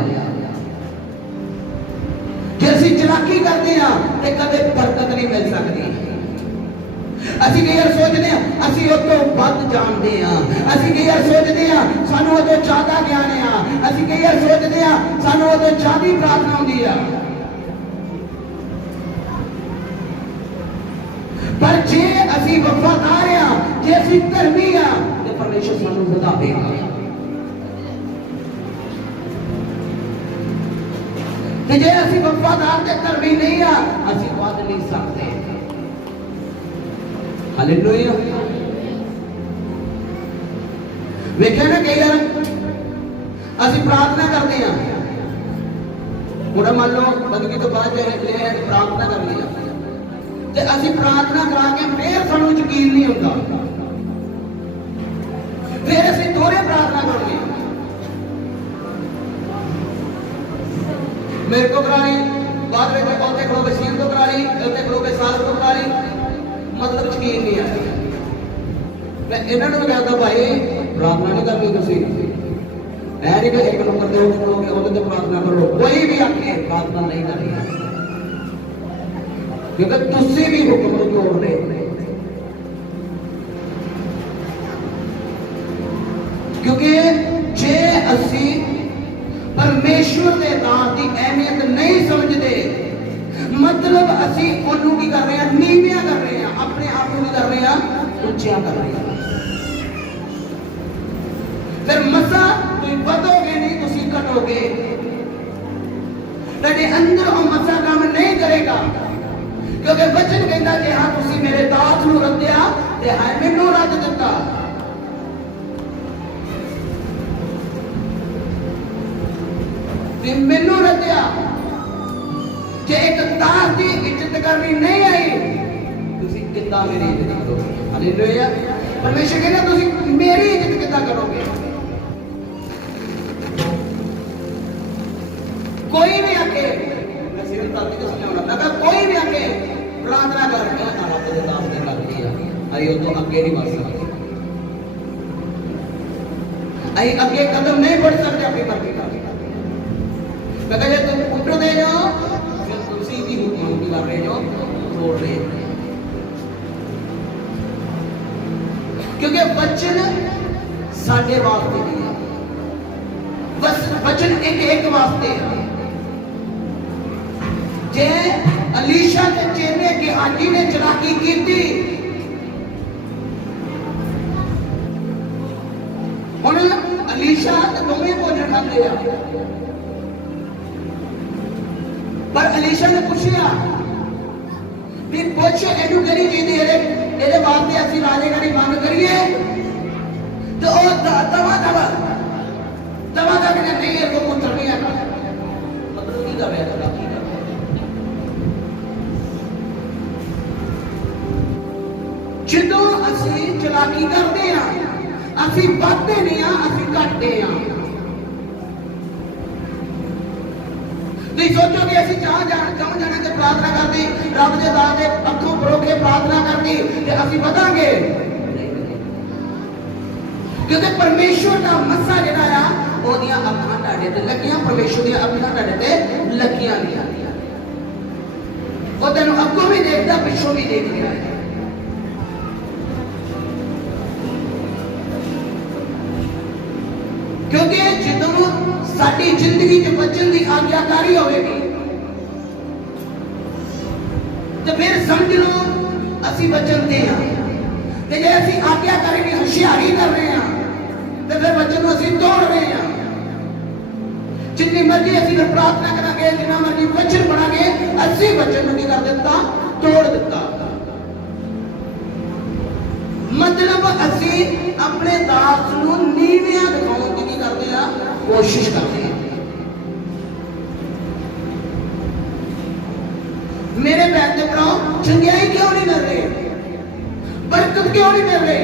जे असीं चलाकी करते हैं तो कदे बरकत नहीं मिल सकती। ਅਸੀਂ ਕਈ ਵਾਰ सोचते हैं ਅਸੀਂ ਉਹ ਤੋਂ ਵੱਧ ਜਾਣਦੇ ਹਾਂ, ਅਸੀਂ ਕਈ ਵਾਰ सोचते हैं ਸਾਨੂੰ ਉਹ ਤੋਂ ਜ਼ਿਆਦਾ ਗਿਆਨ ਆ, ਅਸੀਂ ਕਈ ਵਾਰ सोचते हैं ਸਾਨੂੰ ਉਹ ਤੋਂ ਜ਼ਿਆਦਾ प्रार्थना ਹੁੰਦੀ ਆ। पर जे असी वफादार आ, जे असी धर्मी आ, ते परमेश्वर सानू वधावेगा। ते जे असी वफादार ते धर्मी नहीं आ, असी वध नहीं सकते। हालेलुया। वेख्या ना कई बार असी प्रार्थना करते हैं, हुण मान लो बंदगी तो बाद प्रार्थना करनी है, ते असी प्रार्थना करा के फिर सानू यकीन नहीं होता, फिर असी दोहरे प्रार्थना करेंगे। मेरे को करा ली, बाद में औते खड़ो के सीन को करा ली, औते खड़ो के साल को करा ली, मतलब यकीन नहीं आया। मैं इन्होंने कहता भाई प्रार्थना नहीं करनी, तुम नहीं कि एक नंबर दो करोगे उन्हें प्रार्थना करो, कोई भी आके प्रार्थना नहीं करनी, क्योंकि तुझसे भी हुक्म तोड़ दे। क्योंकि जे असी परमेश्वर के दान की अहमियत नहीं समझते, मतलब असी उन्होंने की कर रहे हैं, नीवियां कर रहे हैं, अपने आप को कर रहे हैं, उच्चियां कर रहे हैं। फिर मसा तुम बदोगे नहीं, तुम कटोगे। तेरे अंदर वो मसा काम नहीं करेगा, क्योंकि वचन कहता कि हाँ तुम मेरे दास नूं रद्दिया ते हां मैनूं रद्द दिता। तुम मैनूं रद्दिया, जे एक दास की इज्जत करनी नहीं आई, तुम कितना मेरी इज्जत करोगे? हालेलुया। परमेश्वर कहता तुम मेरी इज्जत कितना करोगे? कोई भी आके कोई भी आके प्रार्थना कर रब के दास ने कर दिया, अरे तो अगे नहीं बढ़ सकते, अरे अगे कदम नहीं बढ़ सकते अपनी मर्जी का। मैं कहते तुम उठ दे जाओ, फिर तुम भी हुक्म की कर रहे हो, तोड़ रहे हो, क्योंकि वचन साडे वास्ते नहीं है, बस वचन एक एक वास्ते है। जे अलीशा के चेले गेहाजी ने चलाकी की थी, हुण अलीशा ते दोवें भोजन खाते हैं, पर अलीशा ने पूछा भी पुछ एनू करी जी ये वास्ते असीं राजे करी मंग करिए, तो दवा कहते नहीं है तो पुत्र नहीं है, मतलब की कर रहा है। ਜਦੋਂ ਅਸੀਂ ਚਲਾਕੀ ਕਰਦੇ ਆ, ਅਸੀਂ ਵੱਧਦੇ ਨਹੀਂ ਆ, ਅਸੀਂ ਘਟਦੇ ਆ। ਤੁਸੀਂ ਸੋਚੋਗੇ ਅਸੀਂ ਚਾਹ ਜਾਣਾ ਤੇ ਪ੍ਰਾਰਥਨਾ ਕਰਦੀ, ਰੱਬ ਦੇ ਦਾਸ ਦੇ ਅੱਖੋਂ ਪਰੋ ਕੇ ਪ੍ਰਾਰਥਨਾ ਕਰਦੀ ਤੇ ਅਸੀਂ ਵਧਾਂਗੇ, क्योंकि परमेश्वर का मसा जिहड़ा आ ਉਹਦੀਆਂ ਅੱਖਾਂ ਤੁਹਾਡੇ ਤੇ ਲੱਗੀਆਂ, परमेश्वर ਦੀਆਂ ਅੱਖਾਂ ਤੁਹਾਡੇ ਤੇ ਲੱਗੀਆਂ ਨਹੀਂ। ਉਹ ਤੈਨੂੰ ਅੱਗੋਂ ਵੀ ਦੇਖਦਾ, ਪਿੱਛੋਂ ਵੀ ਦੇਖ ਰਿਹਾ ਹੈ। क्योंकि जो साड़ी जिंदगी च बचन की आज्ञाकारी होगी, तो फिर समझ लो असी बचन दे हाँ, जे असी आज्ञाकारी की होशियारी कर रहे हैं, तो फिर बचन को असी तोड़ रहे हैं। जितनी मर्जी असी प्रार्थना करांगे, जितना मर्जी वचन पढ़ांगे, असी वचन को कर दिता, तोड़ दिता। मतलब असी अपने दास नूं नीवियां दिखाउण की करते हैं, कोशिश करते हैं। मेरे भैन दे भराओ, चंगियाई क्यों नहीं मिल रही, बरकत क्यों नहीं मिल रही?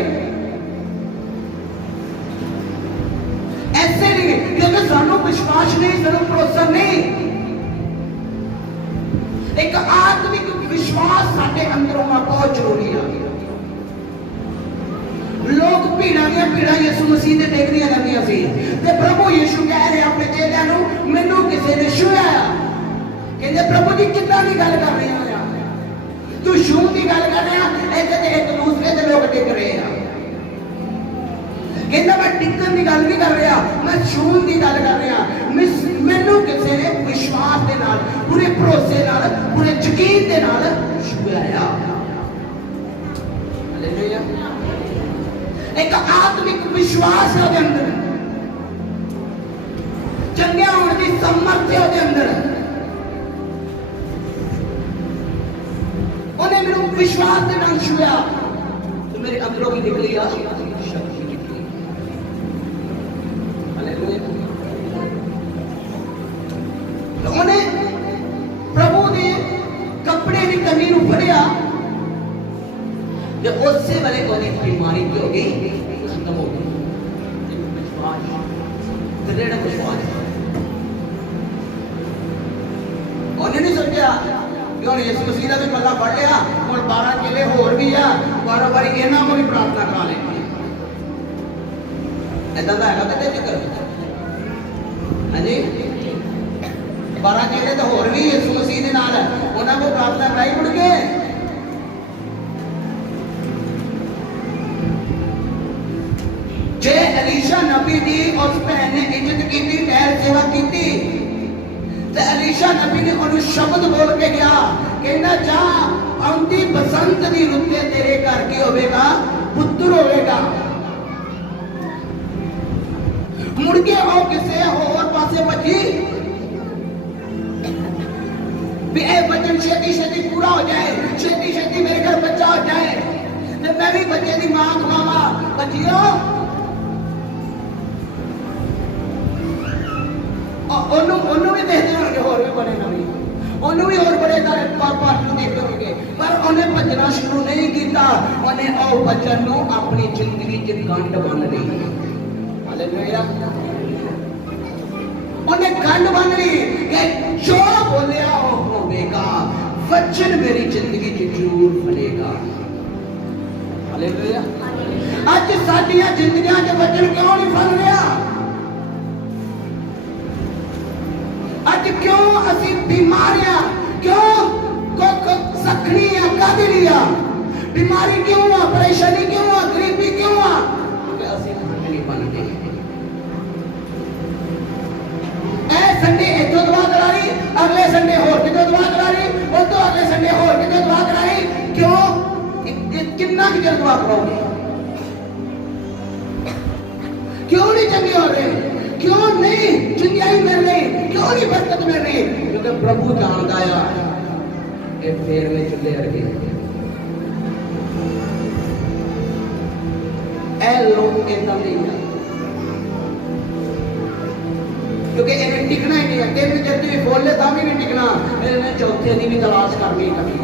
ऐसे नहीं क्योंकि सानू विश्वास नहीं, सानू भरोसा नहीं। एक आत्मिक विश्वास साडे अंदर होना बहुत जरूरी है। लोग भीड़ा दियां भीड़ा यीशु मसीह दे देखदियां करदियां सी, ते प्रभु यीशु कह रहे अपने चेलियां नूं, मैनूं किसी ने छूया, कहंदे प्रभु जी किद्दां दी गल कर रहे हो, तू छूण दी गल कर रहा, इत्थे ते एक दूसरे ते लोग टिक रहे हैं। कहंदा मैं टिकन दी गल नहीं कर रहा, मैं छूण दी गल कर रहा। मैनूं किसी ने विश्वास दे नाल, पूरे भरोसे नाल, पूरे यकीन दे नाल छूया। हालेलुया। एक आत्मिक विश्वास है अंदर, चंगे होने की सामर्थ्य है अंदर। उन्हें मेरे विश्वास के नाम छुआ तो मेरे अंदरों की निकली आ शक्ति निकली। हालेलुया। तो उन्हें प्रभु ने कपड़े की कमी को फड़िया, जब उससे वाले कोने की बीमारी की हो गई खत्म हो गई। विश्वास, दृढ़ विश्वास। उन्हें नहीं समझा कि उन्हें यीशु मसीह का भी पल्ला पढ़ लिया और 12 चेले होर भी आ, 12 बारी इन्हां को भी प्रार्थना करा लेनी ऐसा का है तेरे जिक्र। हाँ जी, 12 चेले तो होर भी यीशु मसीह के नाल उन्हां को प्रार्थना कराई मुड़ के। जे एलीशा नबी दी उस भैन ने इज्जत की, ठहर सेवा की, तो एलीशा नबी ने उन्हें शब्द बोल के गया, कहना जा आउंदी बसंत दी रुते तेरे घर की होवेगा पुत्र होवेगा। मुड़ के आओ किसे और पासे बची भी ए बचन छेती छेती पूरा हो जाए, छेती छेती मेरे घर बच्चा हो जाए, तो मैं भी बच्चे की मां खवावा। बचियो ओनू भी देखते होंगे, होर भी बड़े नवी ओनू भी और बड़े सारे पाठ देखते होंगे, पर उन्हें भजना शुरू नहीं किया। उन्हें आओ बचन को अपनी जिंदगी च गंढ बन ली। हालेलुया। उन्हें गंढ बन ली कि जो बोलिया वो होगा, वचन मेरी जिंदगी च जरूर फलेगा। हालेलुया। आज साडियां जिंदगियां च वचन क्यों नहीं फल रहा? आज क्यों असी बीमारियां, क्यों सखनियां कद लिया, बीमारी क्यों आ, परेशानी क्यों आ, गरीबी क्यों आ? असी नहीं बनते। संडे इतों दुआ करा ली, अगले संडे होर कितों दुआ करा ली, वो तो अगले संडे होर कितों दुआ कराई। क्यों? कितना कि चਿਰ दुआ करोगे? क्यों नहीं चंगे हो रहे? क्यों नहीं चंगाई मिल रही? क्यों नहीं बरकत मिल रही? क्योंकि प्रभु जानता है कि फेर में चुले अड़के ए लोग इतना नहीं है, क्योंकि इन्हें टिकना ही नहीं है। 3 जल्दी भी बोल ले तो भी नहीं टिकना, इन्हें चौथे की भी तलाश करनी करनी।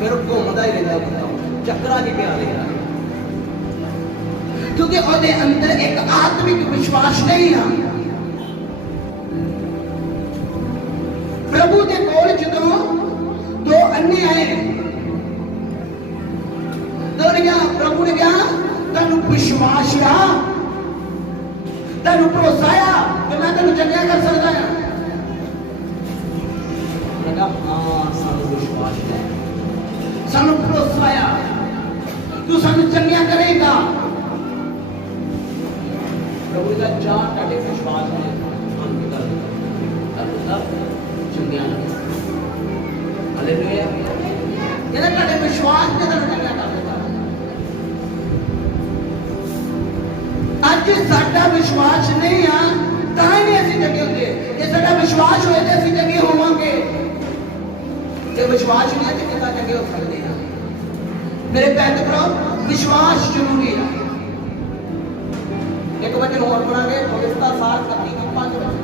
फिर घूमता ही रहता बंदा, चक्करा जी प्या लेगा, क्योंकि उसके अंदर एक आत्मिक विश्वास नहीं है। प्रभु के कोल जो 2 अन्य आए, तो प्रभु ने कहा तेन विश्वास आ, तेन भरोसा आ कि मैं तेन चंगा कर सकता है। हाँ सानू विश्वास है, सानू भरोसा आ, तू सानू चंगा करेगा। प्रभु का जान ताड़े विश्वास है चंगा। हालेलुया। कहना ताड़े विश्वास ने तेन चंगा कर देता। आज साडा विश्वास नहीं आ तां नहीं असीं चंगे होंगे। जे साडा विश्वास होए ते असीं चंगे होवांगे, जे विश्वास नहीं है तो कितना चंगे हो सकते हैं? मेरे भैन भरा, विश्वास जरूरी है। एक वचन और पढ़ांगे, पवित्रता सार 31:5 वचन,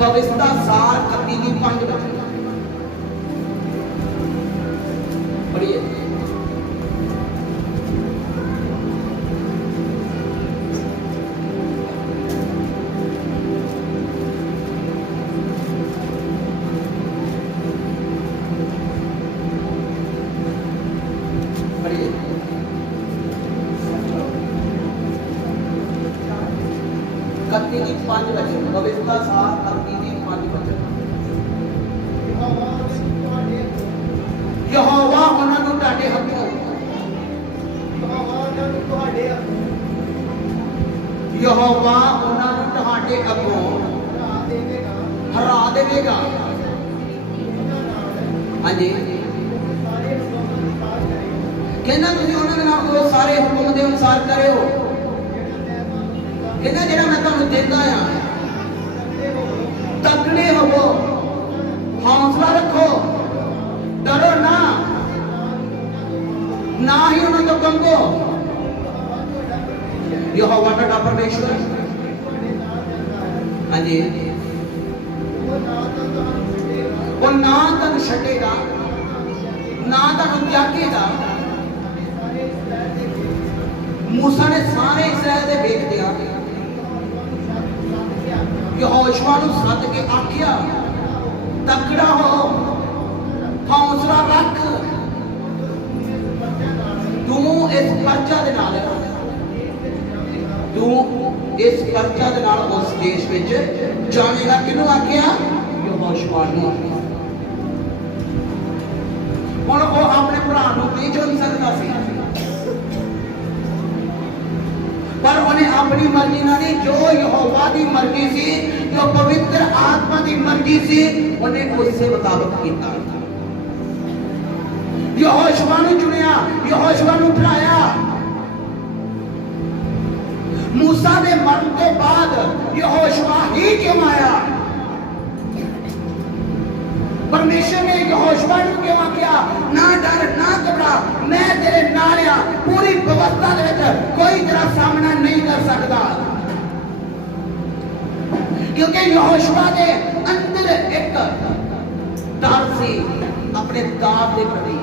पवित्रता सार 31:5 वचन पढ़िए। पवित्रता सार 31:5 वचन। यहोवा उन्हां नूं तुहाडे हत्थों, यहोवा उन्हां नूं तुहाडे अगों हरा देवेगा, हाँ जी कहना तुम उन्होंने सारे हुक्म के अनुसार करे हो कहना जो मैं तुम्हें देता हाँ तकड़े हो हौसला रखो डरो ना ना ही उन्होंने तो कंगो यहोवा तुहाडा परमेश्वर हाँ जी वो ना तुहानू छड्डेगा ना तुहानू त्यागेगा। मूसा ने सारे इस्राएल दे वेख दिया यहोशुआ नू सद के आखिया तकड़ा हो हौसला रख तू इस परचा दे नाल तू इस परचा दे नाल उस देश विच जानेगा। किनू आखिया यहोशुआ नू। हुण वो अपने भरा नू नहीं चुन सकता सी पर उन्हें अपनी मर्जी ना नहीं जो यहोवा की मर्जी सी जो पवित्र आत्मा की मर्जी सी उन्हें उससे मुताबिक किया। यहोशुआ नू चुनिया यहोशुआ नू ठहराया। मूसा के मरण के बाद यहोशुआ ही क्यों आया? परमेश्वर ने यहोशुआ नू क्यों आख्या ना डर ना घबरा मैं तेरे नाल आ। पूरी व्यवस्था दे विच कोई तेरा सामना नहीं कर सकता क्योंकि यहोशुआ के अंदर एक डर सी अपने दास के प्रति।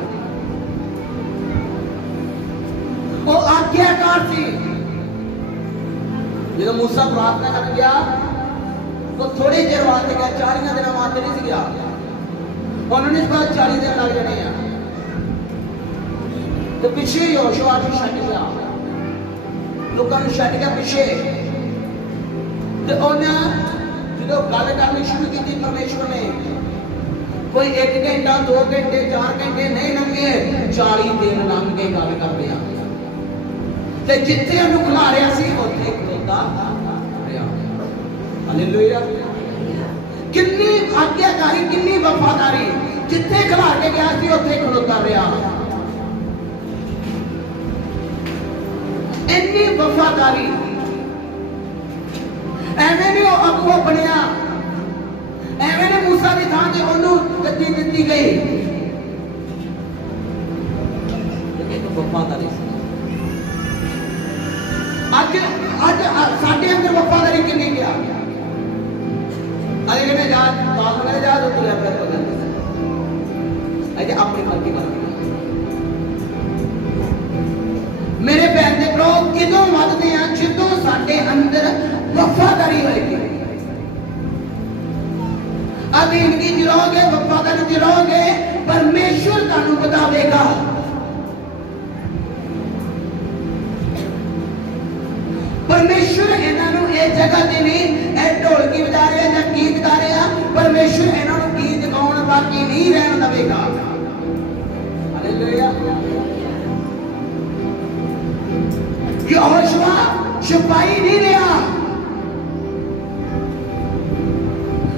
वो आज्ञाकार सी। जो मूसा प्रार्थना कर गया तो थोड़ी देर वास्ते गया 40 दिन वास्ते नहीं गया। उन्होंने इस बार 40 दिन लग जाने हैं तो पिछे यहोशुआ नू छड्ड गया लोगों को छड्ड गया पिछे तो उन्हें जो गल करनी शुरू की परमेश्वर ने कोई 1 घंटा 2 घंटे 4 घंटे नहीं लंघे 40 दिन लंघ के गल करते हैं ते जिथे उन्हें खिला रहा सी उत्थे खलोता रहा। हालेलुया। कितनी आज्ञाकारी कितनी वफादारी जिथे खिला के गया सी उत्थे खलोता रहा। इतनी वफादारी एवें नहीं वो अगुआ बनया एवें ने मूसा की थां ते उन्होंने गद्दी दिती गई। एक वफादारी अज अज साडे अंदर वफादारी कितनी गया अरे कहने जा बात में जा तो तुझे अपने पकड़ अपनी मर्जी कर मेरे भैन दे भरा किदों वधदे हैं जिदों साडे अंदर वफादारी होएगी। अधीनगी च रहोगे वफादारी च रहोगे परमेश्वर तुहानू बतावेगा। परमेश्वर इन्हों इस जगह से नहीं ढोलकी बजा रहे या गीत गा रहे हैं परमेश्वर इन्हों गीत गाउन बाकी नहीं रहन देगा। हालेलुया। यहोशुआ सिपाही नहीं रहा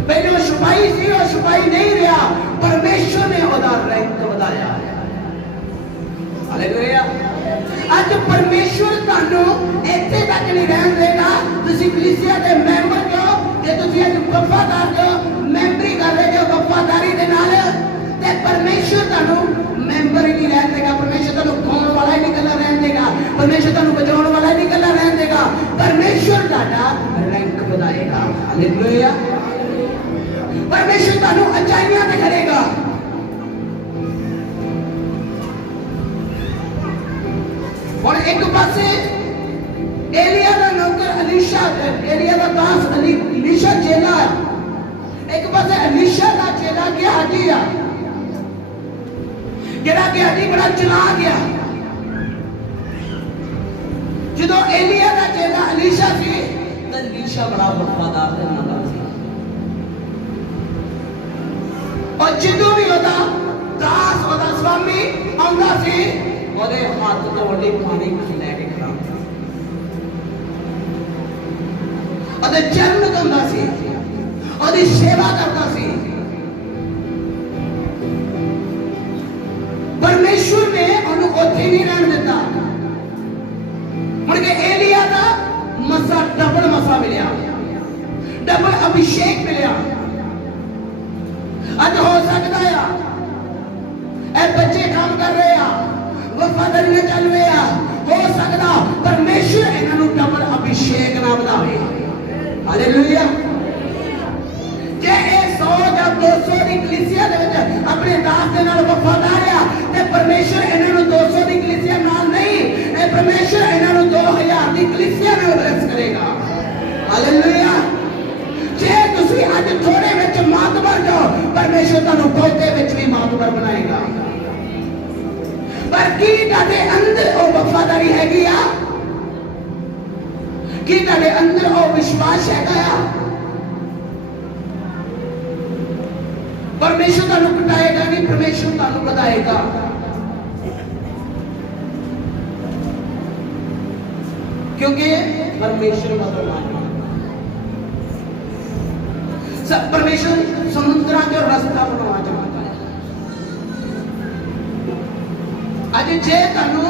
पहले वो सिपाही सी और सिपाही नहीं रहा परमेश्वर ने उसका रैंक बढ़ाया। हालेलुया। आज परमेश्वर तुहानू इत्थे तक नहीं रहन देगा। तुसीं कलीसिया दे मैंबर जो जे तुसीं अज वफादार जो मैंबरी कर रहे जो वफादारी दे नाल ते परमेश्वर तुहानू मैंबर ही नहीं रहन देगा। परमेश्वर तुहानू गाउण वाला ही नहीं कल्ला रहन देगा। परमेश्वर तुहानू बजाउण वाला ही नहीं कल्ला रहन देगा। परमेश्वर तुहाडा रैंक बढ़ाएगा। हालेलुया। परमेश्वर तुहानू अचाइयां ते करेगा। और एक पासे एलिया का नौकर अलीशा एलिया का दास अलीशा चेला एक पासे अलीशा का चेला क्या हटिया जेड़ा कि हटी बड़ा चला गया। जो एलिया का चेला अलीशा सी तो अलीशा बड़ा वफादार थे और जिदों भी होता दास होता स्वामी आंदा सी ਉਹਦੇ ਹੱਥ ਤੋਂ ਵੱਡੀ ਪਾਣੀ ਲੈ ਕੇ ਖੜਾ ਉਹਦੇ ਚਰਨ ਧੋਂਦਾ ਸੀ ਉਹਦੀ ਸੇਵਾ ਕਰਦਾ ਸੀ। परमेश्वर ने उन्होंने उत्थे नहीं रहन दिता। मुड़ के एलिया का मसा डबल मसा मिलिया, डबल अभिषेक मिलिया। अज हो सकता है ए बच्चे काम कर रहे हैं, वफादारी चल रहे हैं, हो सकता परमेश्वर इन्हों डबल अभिषेक ना बढ़ावे। हालेलुया। जे 100 या 200 की कलीसिया दे विच अपने दास दे नाल वफादार है ते परमेश्वर इन्हों 200 की कलीसिया नाल नहीं, ए परमेश्वर इन्हों 2000 की कलीसिया नाल ब्लेस करेगा। हालेलुया। जे तुसी अज थोड़े विच मातबर जाओ, परमेश्वर तुहानू बहुते विच भी मातबर बनाएगा। पर की तुहाडे अंदर ओ वफादारी हैगी आ, कि तुहाडे अंदर ओ विश्वास हैगा आ। परमेश्वर तुहानू घटाएगा नहीं, परमेश्वर तुहानू बढ़ाएगा। क्योंकि परमेश्वर बदलना सब, परमेश्वर समुद्र का रास्ता बनवा चाहता है। अज जे तुहानू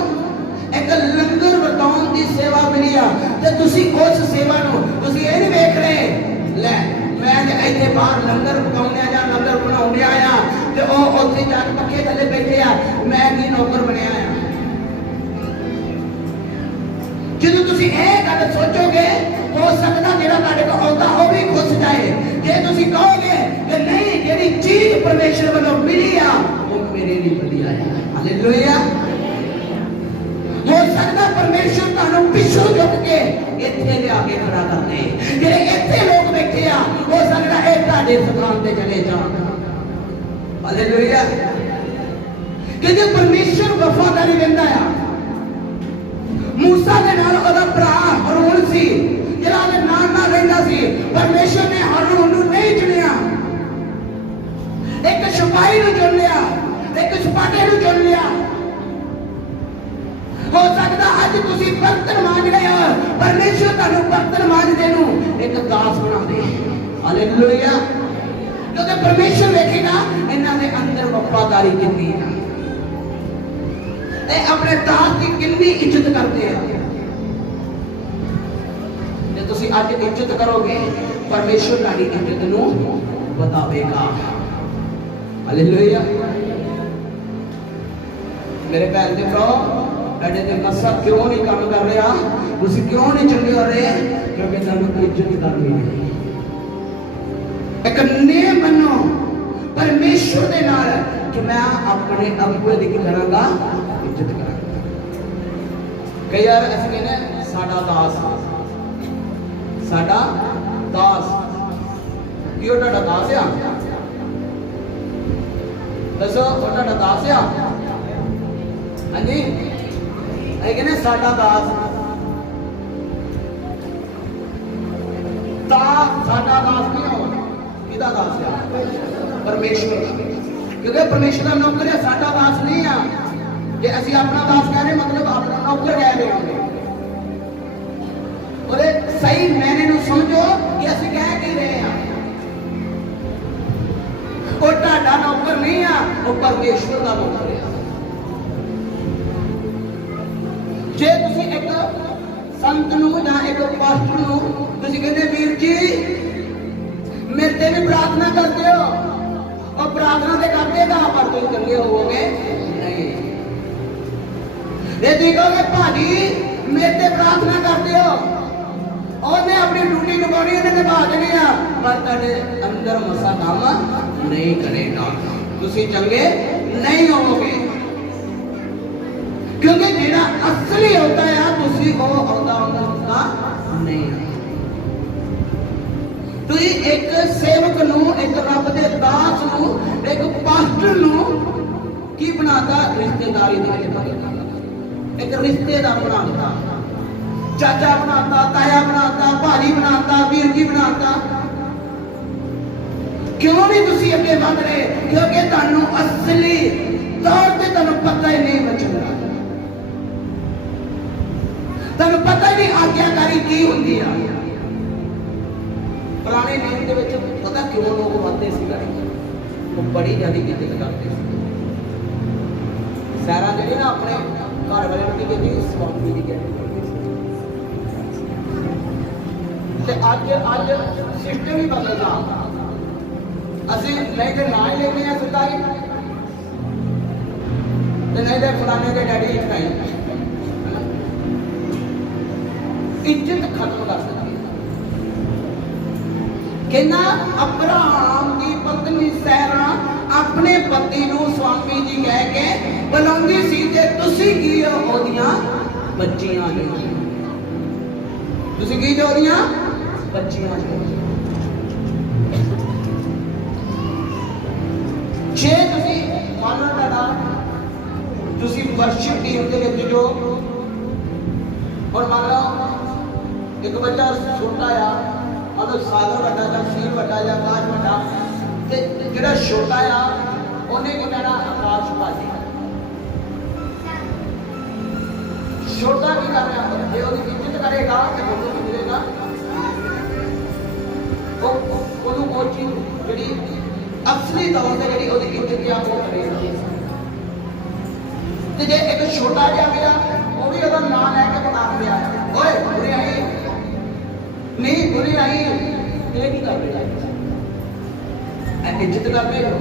एक लंगर बताउण की सेवा मिली आ ते तुसी उस सेवा नू तुसी ये नहीं वेख रहे ले मैं इत्थे बाहर लंगर पकाउने या लंगर बनाउने आया ते ओ उत्थे जाके पक्के थल्ले बैठे आ, मैं की नौकर बनया आ। ਜਦੋਂ ਤੁਸੀਂ ਇਹ ਗੱਲ ਸੋਚੋਗੇ, ਹੋ ਸਕਦਾ ਜਿਹੜਾ ਤੁਹਾਡੇ ਕੋਲ ਆਉਂਦਾ ਉਹ ਵੀ ਖੁਸ਼ ਜਾਏ। ਜੇ ਤੁਸੀਂ ਕਹੋਗੇ ਕਿ ਨਹੀਂ, ਜਿਹੜੀ ਚੀਜ਼ ਪਰਮੇਸ਼ਰ ਵੱਲੋਂ ਮਿਲੀ ਆ ਉਹ ਮੇਰੇ ਲਈ ਵਧੀਆ ਆ। ਹਾਲੇਲੂਇਆ। हो सकता परमेश्वर तुहानू पिछों झुक के इत्थे लिया के खड़ा कर दे। जेड़े इत्थे लोग बैठे आ, हो सकता है तुहाडे स्थान ते चले जाण। हालेलुया। क्योंकि परमेश्वर वफादारी देंदा आ। मूसा दे नाल ओदा भरा हारून सी, जेड़ा ओदे नाल नाल रहंदा सी, परमेश्वर ने हारून नू नहीं चुनिया। एक सिपाही नू चुन लिया, एक सिपाही नू चुन लिया। हो सकता अज तुसी बर्तन मांज रहे हो, परमेश्वर तुहानू बर्तन मांजदे नू एक दास बना दे। हालेलुया। क्योंकि परमेश्वर देखेगा इन्हां दे अंदर वफादारी कितनी है, ए अपने दास की कितनी इज्जत करते हैं। जे तुसी आज इज्जत करोगे, परमेश्वर तुहाडी इज्जत नू बतावेगा। हालेलुया। मेरे भैन दे भरा, ਤੁਹਾਡੇ ਤੇ ਮਸਾ ਕਿਉਂ ਨਹੀਂ ਕੰਮ ਕਰ ਰਿਹਾ, ਤੁਸੀਂ ਕਿਉਂ ਨਹੀਂ ਚੰਗੇ ਹੋ ਰਹੇ, ਕਿਉਂਕਿ ਤੁਹਾਨੂੰ ਇੱਜ਼ਤ ਕਰਨੀ ਹੈ। ਇੱਕ ਨਿਯਮ ਮੰਨੋ ਪਰਮੇਸ਼ਵਰ ਦੇ ਨਾਲ ਕਿ ਮੈਂ ਆਪਣੇ ਅੱਬੇ ਦੀ ਕੀ ਕਰਾਂਗਾ, ਇੱਜ਼ਤ ਕਰਾਂਗਾ। ਕਈ ਵਾਰ ਅਸੀਂ ਕਹਿੰਦੇ ਸਾਡਾ ਦਾਸ, ਸਾਡਾ ਦਾਸ, ਕੀ ਉਹ ਤੁਹਾਡਾ ਦਾਸ ਆ? ਦੱਸੋ, ਉਹ ਤੁਹਾਡਾ ਦਾਸ ਆ? ਹਾਂਜੀ, कहने साडा दास, साडा दास नहीं हो, किदा दास है? परमेश्वर। क्योंकि परमेश्वर का नौकर है, साडा दास नहीं है। जे असी अपना दास कह रहे मतलब अपना नौकर कह रहे होंगे। और सही मैंने नू समझो कि असी कह की रहे हैं, वो तुहाडा नौकर नहीं है, वो परमेश्वर का नौकर है। जे तुसी एक संत नू या एक पास्टर नू तुसी कहते वीर जी मेरे ते भी प्रार्थना करते हो, और प्रार्थना ते करते गा पर तुम चंगे होवोगे नहीं। ये कहोगे भाजी मेरे ते प्रार्थना करते हो, और मैं अपनी ड्यूटी निभानी है, निभा देनी है, पर तेरे अंदर मसा काम नहीं करेगा, तुसी चंगे नहीं होवोगे। क्योंकि जेड़ा असली होता है तुसी वो होता होगा नहीं। तो एक सेवक नू, एक रब दे दास नू, एक पास्टर नू की बनाता? रिश्तेदारी दे एक रिश्तेदार बनाता, चाचा बनाता, ताया बनाता, भाजी बनाता, वीर जी बनाता। क्यों नहीं तुसी अगे बढ़ रहे? क्योंकि तुहानू असली तौर पे तुहानू पता ही नहीं बचना, तुहानू पता ही नहीं आज्ञाकारी की होंदी है। पुराने नियम के विच पता क्यों लोग वादे सी, वो बड़ी ज्यादा इज्जत करते थे। सैरा जी ना अपने घर वाले की कहती स्वामी की कहती अज अज सिस्टम ही बदलता असं नहीं तो ना ही लेने सीधा ही नहीं तो फलाने के डैडी नहीं इज्जत खत्म कर सकती कहना अब्राहम की पत्नी सैरा अपने पति नूं स्वामी जी कह के बुलाउंदी सी ते तुसी की ओदियां बच्चियां ने तुसी की जो ओदियां बच्चियां ने जे तुसी मानो दा तुसी वर्शिप टीम दे विच जो और मान लो एक बच्चा छोटा आ मतलब सागर बड़ा या शीर बड़ा या आकाश बड़ा ते जेड़ा छोटा आ ओने की कहना आकाश भाजी छोटा की कर रहा है जे ओदी इज्जत करेगा तो बोलो की मिलेगा ओनू वो चीज जेडी असली तौर ते जेडी ओदी इज्जत या वो करेगा ते जे एक छोटा जिहा मेरा वो भी ओदा नाम लेके बता दिया ओए बुरी आई नहीं बुरी आई ये नहीं कर रहा इज्जत कर रहे हो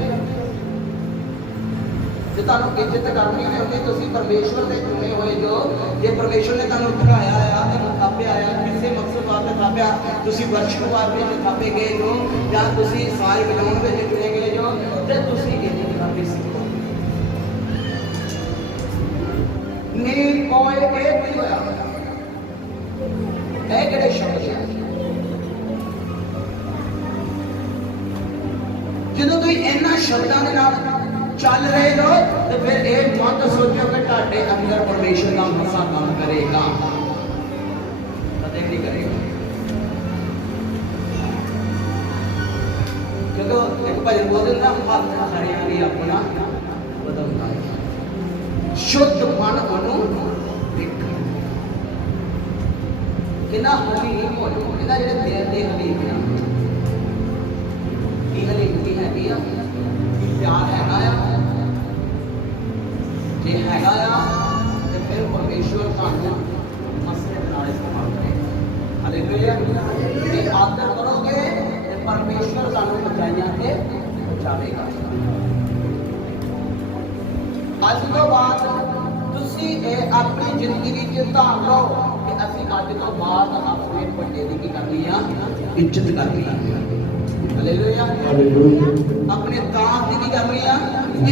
जो तुहानू इज्जत करनी है होगी तुसी परमेश्वर दे चुने होए जो जे परमेश्वर ने तुहानू उठाया आ तुहानू थापे आया किसी मकसद वास्ते थापया तुसी वर्शिप वास्ते थापे गए जो या तुसी सारे बिलाउन विच चुने गए जो ते तुसी इज्जत करनी सी नहीं कोई एक नहीं होया है किहड़े शब्द है ਜਦੋਂ ਤੁਸੀਂ ਇਹਨਾਂ ਸ਼ਬਦਾਂ ਦੇ ਨਾਲ ਚੱਲ ਰਹੇ ਹੋ ਤੇ ਫਿਰ ਇਹ ਮਤ ਸੋਚੋ ਕਿ ਤੁਹਾਡੇ ਅੰਦਰ ਪਰਮੇਸ਼ਰ ਦਾ ਮਸਾ ਕੰਮ ਕਰੇਗਾ ਕਦੇ ਨਹੀਂ ਕਰੇਗਾ ਜਦੋਂ ਇੱਕ ਭਜਨ ਬੋਲਦੇ ਨਾ ਹੱਥ ਖੜਿਆਂ ਵੀ ਆਪਣਾ ਬਦਲਦਾ ਹੈ ਸ਼ੁੱਧ ਮਨ ਉਹਨੂੰ ਦੇਖ ਕਿੰਨਾ ਹਲੀਮ ਹੋ ਇਹਦਾ ਜਿਹੜੇ ਦਿਲ ਦੇ ਹਲੀਮ ਆ हलीमती है प्यार हैगा जे हैगा तो फिर परमेश्वर सानू मसले बना इस्तेमाल करेगा हालेलुया जे आदर करोगे तो परमेश्वर सानू बचाइयां ते बचावेगा अज तो बाद तुसी अपनी जिंदगी विच धाम लो कि असीं अज तो बाद अपने बड़े दी की करनी आ इज्जत करनी है हालेलुया अपने दास दी की करनी आ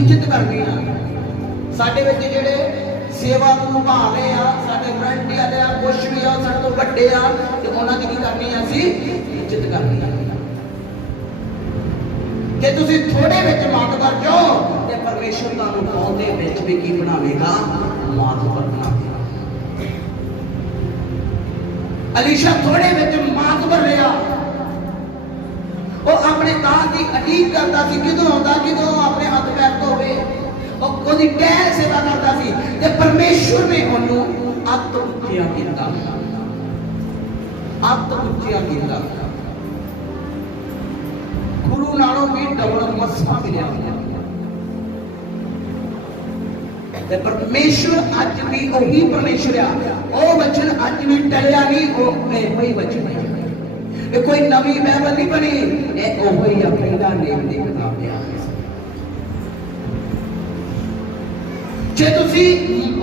इज्जत करनी आ साडे विच जेड़े सेवा नूं निभा रहे आ साडे वरंटी वाले आ कुछ भी आ साडे तो वड्डे आ ते उन्हां दी की करनी आ असीं इज्जत करनी आ जे तुसीं थोड़े विच मातबर जाओ ते परमेश्वर तुहानूं बहुते विच भी की बनावेगा मातबर बनावेगा अलीशा थोड़े विच मातबर रहा वो अपने दास की अटीक करता सी किदों आउंदा किदों अपने हथ पैर धोवे ओदी टहल सेवा करता सी ते परमेश्वर ने ओनू अत उच्चिया कीता गुरु नालों भी डबल मस्सा मिलिया ते परमेश्वर अज भी वही परमेश्वर आ वो वचन अज भी टलिया नहीं वो वही वचन है ये कोई नवी बाइबल नहीं बनी ये वही पहला नेम दी किताब है जे तुसी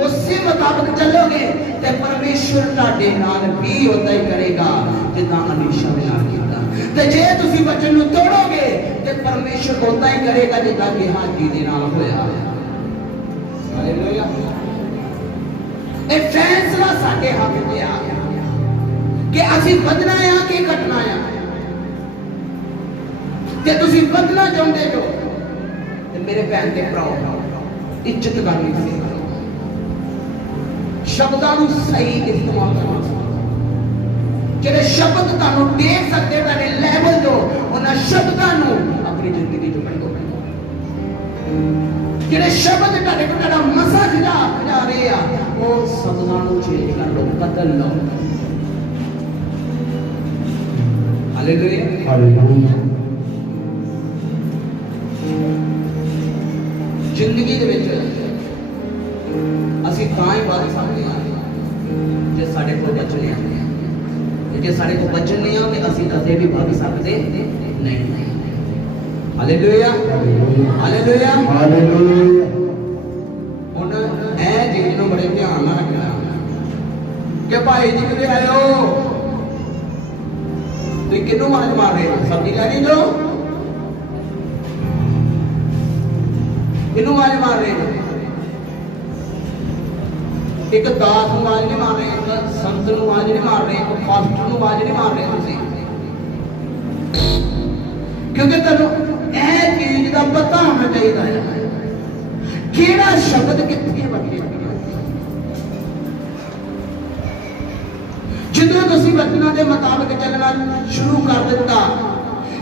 उसी मुताबिक चलोगे ते परमेश्वर तुहाडे नाल भी उदा ही करेगा जिदा अलीशा ने नाल कीता ते जे तुसी वचन नूं तोड़ोगे ते परमेश्वर उदा ही करेगा जिदा गेहाजी दे नाल होया हालेलुया ये फैसला साडे हाथ ते आ गया कि असी बदना है कि घटना है जे तुसी बदना चाहते हो तो मेरे भैन के भराओ इज्जत करनी सीखो शब्दों को सही इस्तेमाल करना जेडे शब्द तुहानू दे सकते तुहाडे लेवल जो उन्हां शब्दां नू अपनी जिंदगी च कढो जेडे शब्द तुहाडे कोल तुहाडा मसा जा रहे आ वो शब्दां नू चेंज कर लो बदल लो हालेलुया हालेलुया जिंदगी दे विच ਅਸੀਂ ਤਾਂ ਹੀ ਵੱਧ ਸਕਦੇ ਹਾਂ ਜੇ ਸਾਡੇ ਕੋਲ ਬਚਨ ਹੈ। ਜੇ ਸਾਡੇ ਕੋਲ ਬਚਨ ਨਹੀਂ ਆ ਤੇ ਅਸੀਂ ਕਦੇ ਵੀ ਵੱਧ ਸਕਦੇ ਨਹੀਂ। Hallelujah, hallelujah, hallelujah. ਹੁਣ ਇਹ ਚੀਜ਼ ਨੂੰ ਬੜੇ ਧਿਆਨ ਨਾਲ ਰੱਖਣਾ ਕਿ ਭਾਈ ਜੀ ਕਿਤੇ ਆਇਓ, ਤੁਸੀਂ ਕਿਹਨੂੰ ਆਵਾਜ਼ ਮਾਰ ਰਹੇ ਹੋ? ਸਬਜ਼ੀ ਲੈਣੀ ਜੋ ਕਿਹਨੂੰ ਆਵਾਜ਼ ਮਾਰ ਰਹੇ ਹੋ? ਇੱਕ ਦਾਸ ਨੂੰ ਆਵਾਜ਼ ਨਹੀਂ ਮਾਰ ਰਹੇ, ਇੱਕ ਸੰਤ ਨੂੰ ਆਵਾਜ਼ ਨਹੀਂ ਮਾਰ ਰਹੇ, ਇੱਕ ਪਾਸਟਰ ਨੂੰ ਆਵਾਜ਼ ਨਹੀਂ ਮਾਰ ਰਹੇ ਤੁਸੀਂ, ਕਿਉਂਕਿ ਤੁਹਾਨੂੰ ਇਹ ਚੀਜ਼ ਦਾ ਪਤਾ ਹੋਣਾ ਚਾਹੀਦਾ ਹੈ ਕਿਹੜਾ ਸ਼ਬਦ ਕਿੱਥੇ ਵਰਤਿਆ। ਜਦੋਂ ਤੁਸੀਂ ਵਚਨਾਂ ਦੇ ਮੁਤਾਬਕ ਚੱਲਣਾ ਸ਼ੁਰੂ ਕਰ ਦਿੱਤਾ,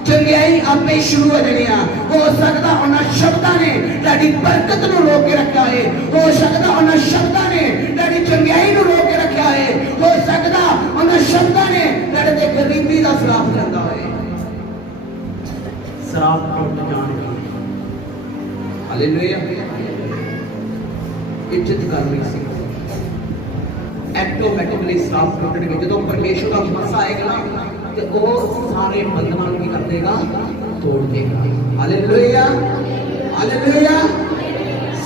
ਚੰਗਿਆਈ ਆਪੇ ਸ਼ੁਰੂ ਹੋ ਜਾਣੀ ਆ। ਹੋ ਸਕਦਾ ਉਹਨਾਂ ਸ਼ਬਦਾਂ ਨੇ ਤੁਹਾਡੀ ਬਰਕਤ ਨੂੰ ਰੋਕ ਕੇ ਰੱਖਿਆ ਹੈ, ਹੋ ਸਕਦਾ ਉਹਨਾਂ ਸ਼ਬਦਾਂ ਨੇ ਤੁਹਾਡੀ ਚੰਗਿਆਈ ਨੂੰ ਰੋਕ ਕੇ ਰੱਖਿਆ ਹੈ, ਹੋ ਸਕਦਾ ਉਹਨਾਂ ਸ਼ਬਦਾਂ ਨੇ ਤੁਹਾਡੇ ਤੇ ਗਰੀਬੀ ਦਾ ਸਰਾਪ ਜਾਂਦਾ ਹੋਏ। ਸਰਾਪ ਟੁੱਟ ਜਾਣਗੇ। ਹਾਲੇਲੂਇਆ। ਇੱਜ਼ਤ ਕਰਨੀ ਸੀ ਐਟੋਮੈਟਿਕਲੀ ਸਰਾਪ ਟੁੱਟਣਗੇ। ਜਦੋਂ ਪਰਮੇਸ਼ਰ ਦਾ ਮਸਾ ਆਏਗਾ ਨਾ ਤੇ ਉਹ ਸਾਰੇ ਬੰਧਨਾਂ ਨੂੰ ਕੀ ਕਰ ਦੇਗਾ? ਤੋੜ ਦੇਗਾ। Hallelujah, hallelujah.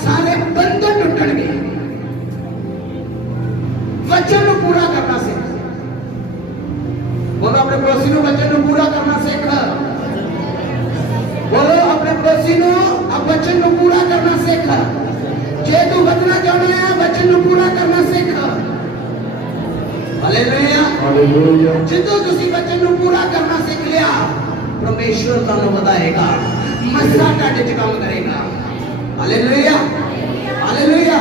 ਸਾਰੇ ਬੰਧਨ ਟੁੱਟਣਗੇ। ਵਚਨ ਨੂੰ ਪੂਰਾ ਕਰਨਾ ਸਿੱਖ। ਬੋਲੋ ਆਪਣੇ ਪੜੋਸੀ ਨੂੰ ਵਚਨ ਨੂੰ ਪੂਰਾ ਕਰਨਾ ਸਿੱਖ। ਬੋਲੋ ਆਪਣੇ ਪੜੋਸੀ ਨੂੰ ਵਚਨ ਨੂੰ ਪੂਰਾ ਕਰਨਾ ਸਿੱਖ। ਜੇ ਤੂੰ ਬਚਣਾ ਚਾਹੁੰਦਾ ਹੈ ਵਚਨ ਨੂੰ ਪੂਰਾ ਕਰਨਾ ਸਿੱਖ। Hallelujah, hallelujah. ਜਦੋਂ ਤੁਸੀਂ ਵਚਨ ਨੂੰ ਪੂਰਾ ਕਰਨਾ ਸਿੱਖ ਲਿਆ, ਪਰਮੇਸ਼ਵਰ ਤੁਹਾਨੂੰ ਵਧਾਏਗਾ, ਮੱਸਾ ਤੁਹਾਡੇ 'ਚ ਕੰਮ ਕਰੇਗਾ। Hallelujah, hallelujah.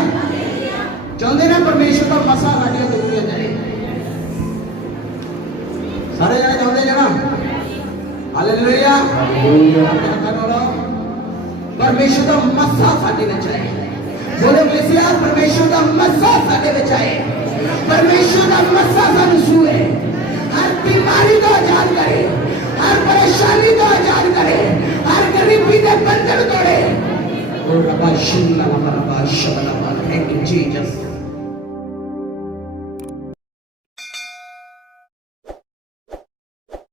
ਚਾਹੁੰਦੇ ਨਾ ਪਰਮੇਸ਼ਵਰ ਦਾ ਮੱਸਾ ਸਾਡੀਆਂ ਜ਼ਿੰਦਗੀਆਂ ਜਾਏ? ਸਾਰੇ ਜਣੇ ਚਾਹੁੰਦੇ ਨੇ ਨਾ? Hallelujah, hallelujah. ਪਰਮੇਸ਼ਵਰ ਦਾ ਮੱਸਾ ਸਾਡੇ ਵਿੱਚ ਆਏ। ਬੋਲੋ ਕਲੀਸਿਆ, ਪਰਮੇਸ਼ਵਰ ਦਾ ਮੱਸਾ ਸਾਡੇ ਵਿੱਚ ਆਏ। परमेश्वर का मस्सा सानू छूए, हर बीमारी को आजाद करे, हर परेशानी को आजाद करे, हर गरीबी के बंधन तोड़े। Thank you Jesus.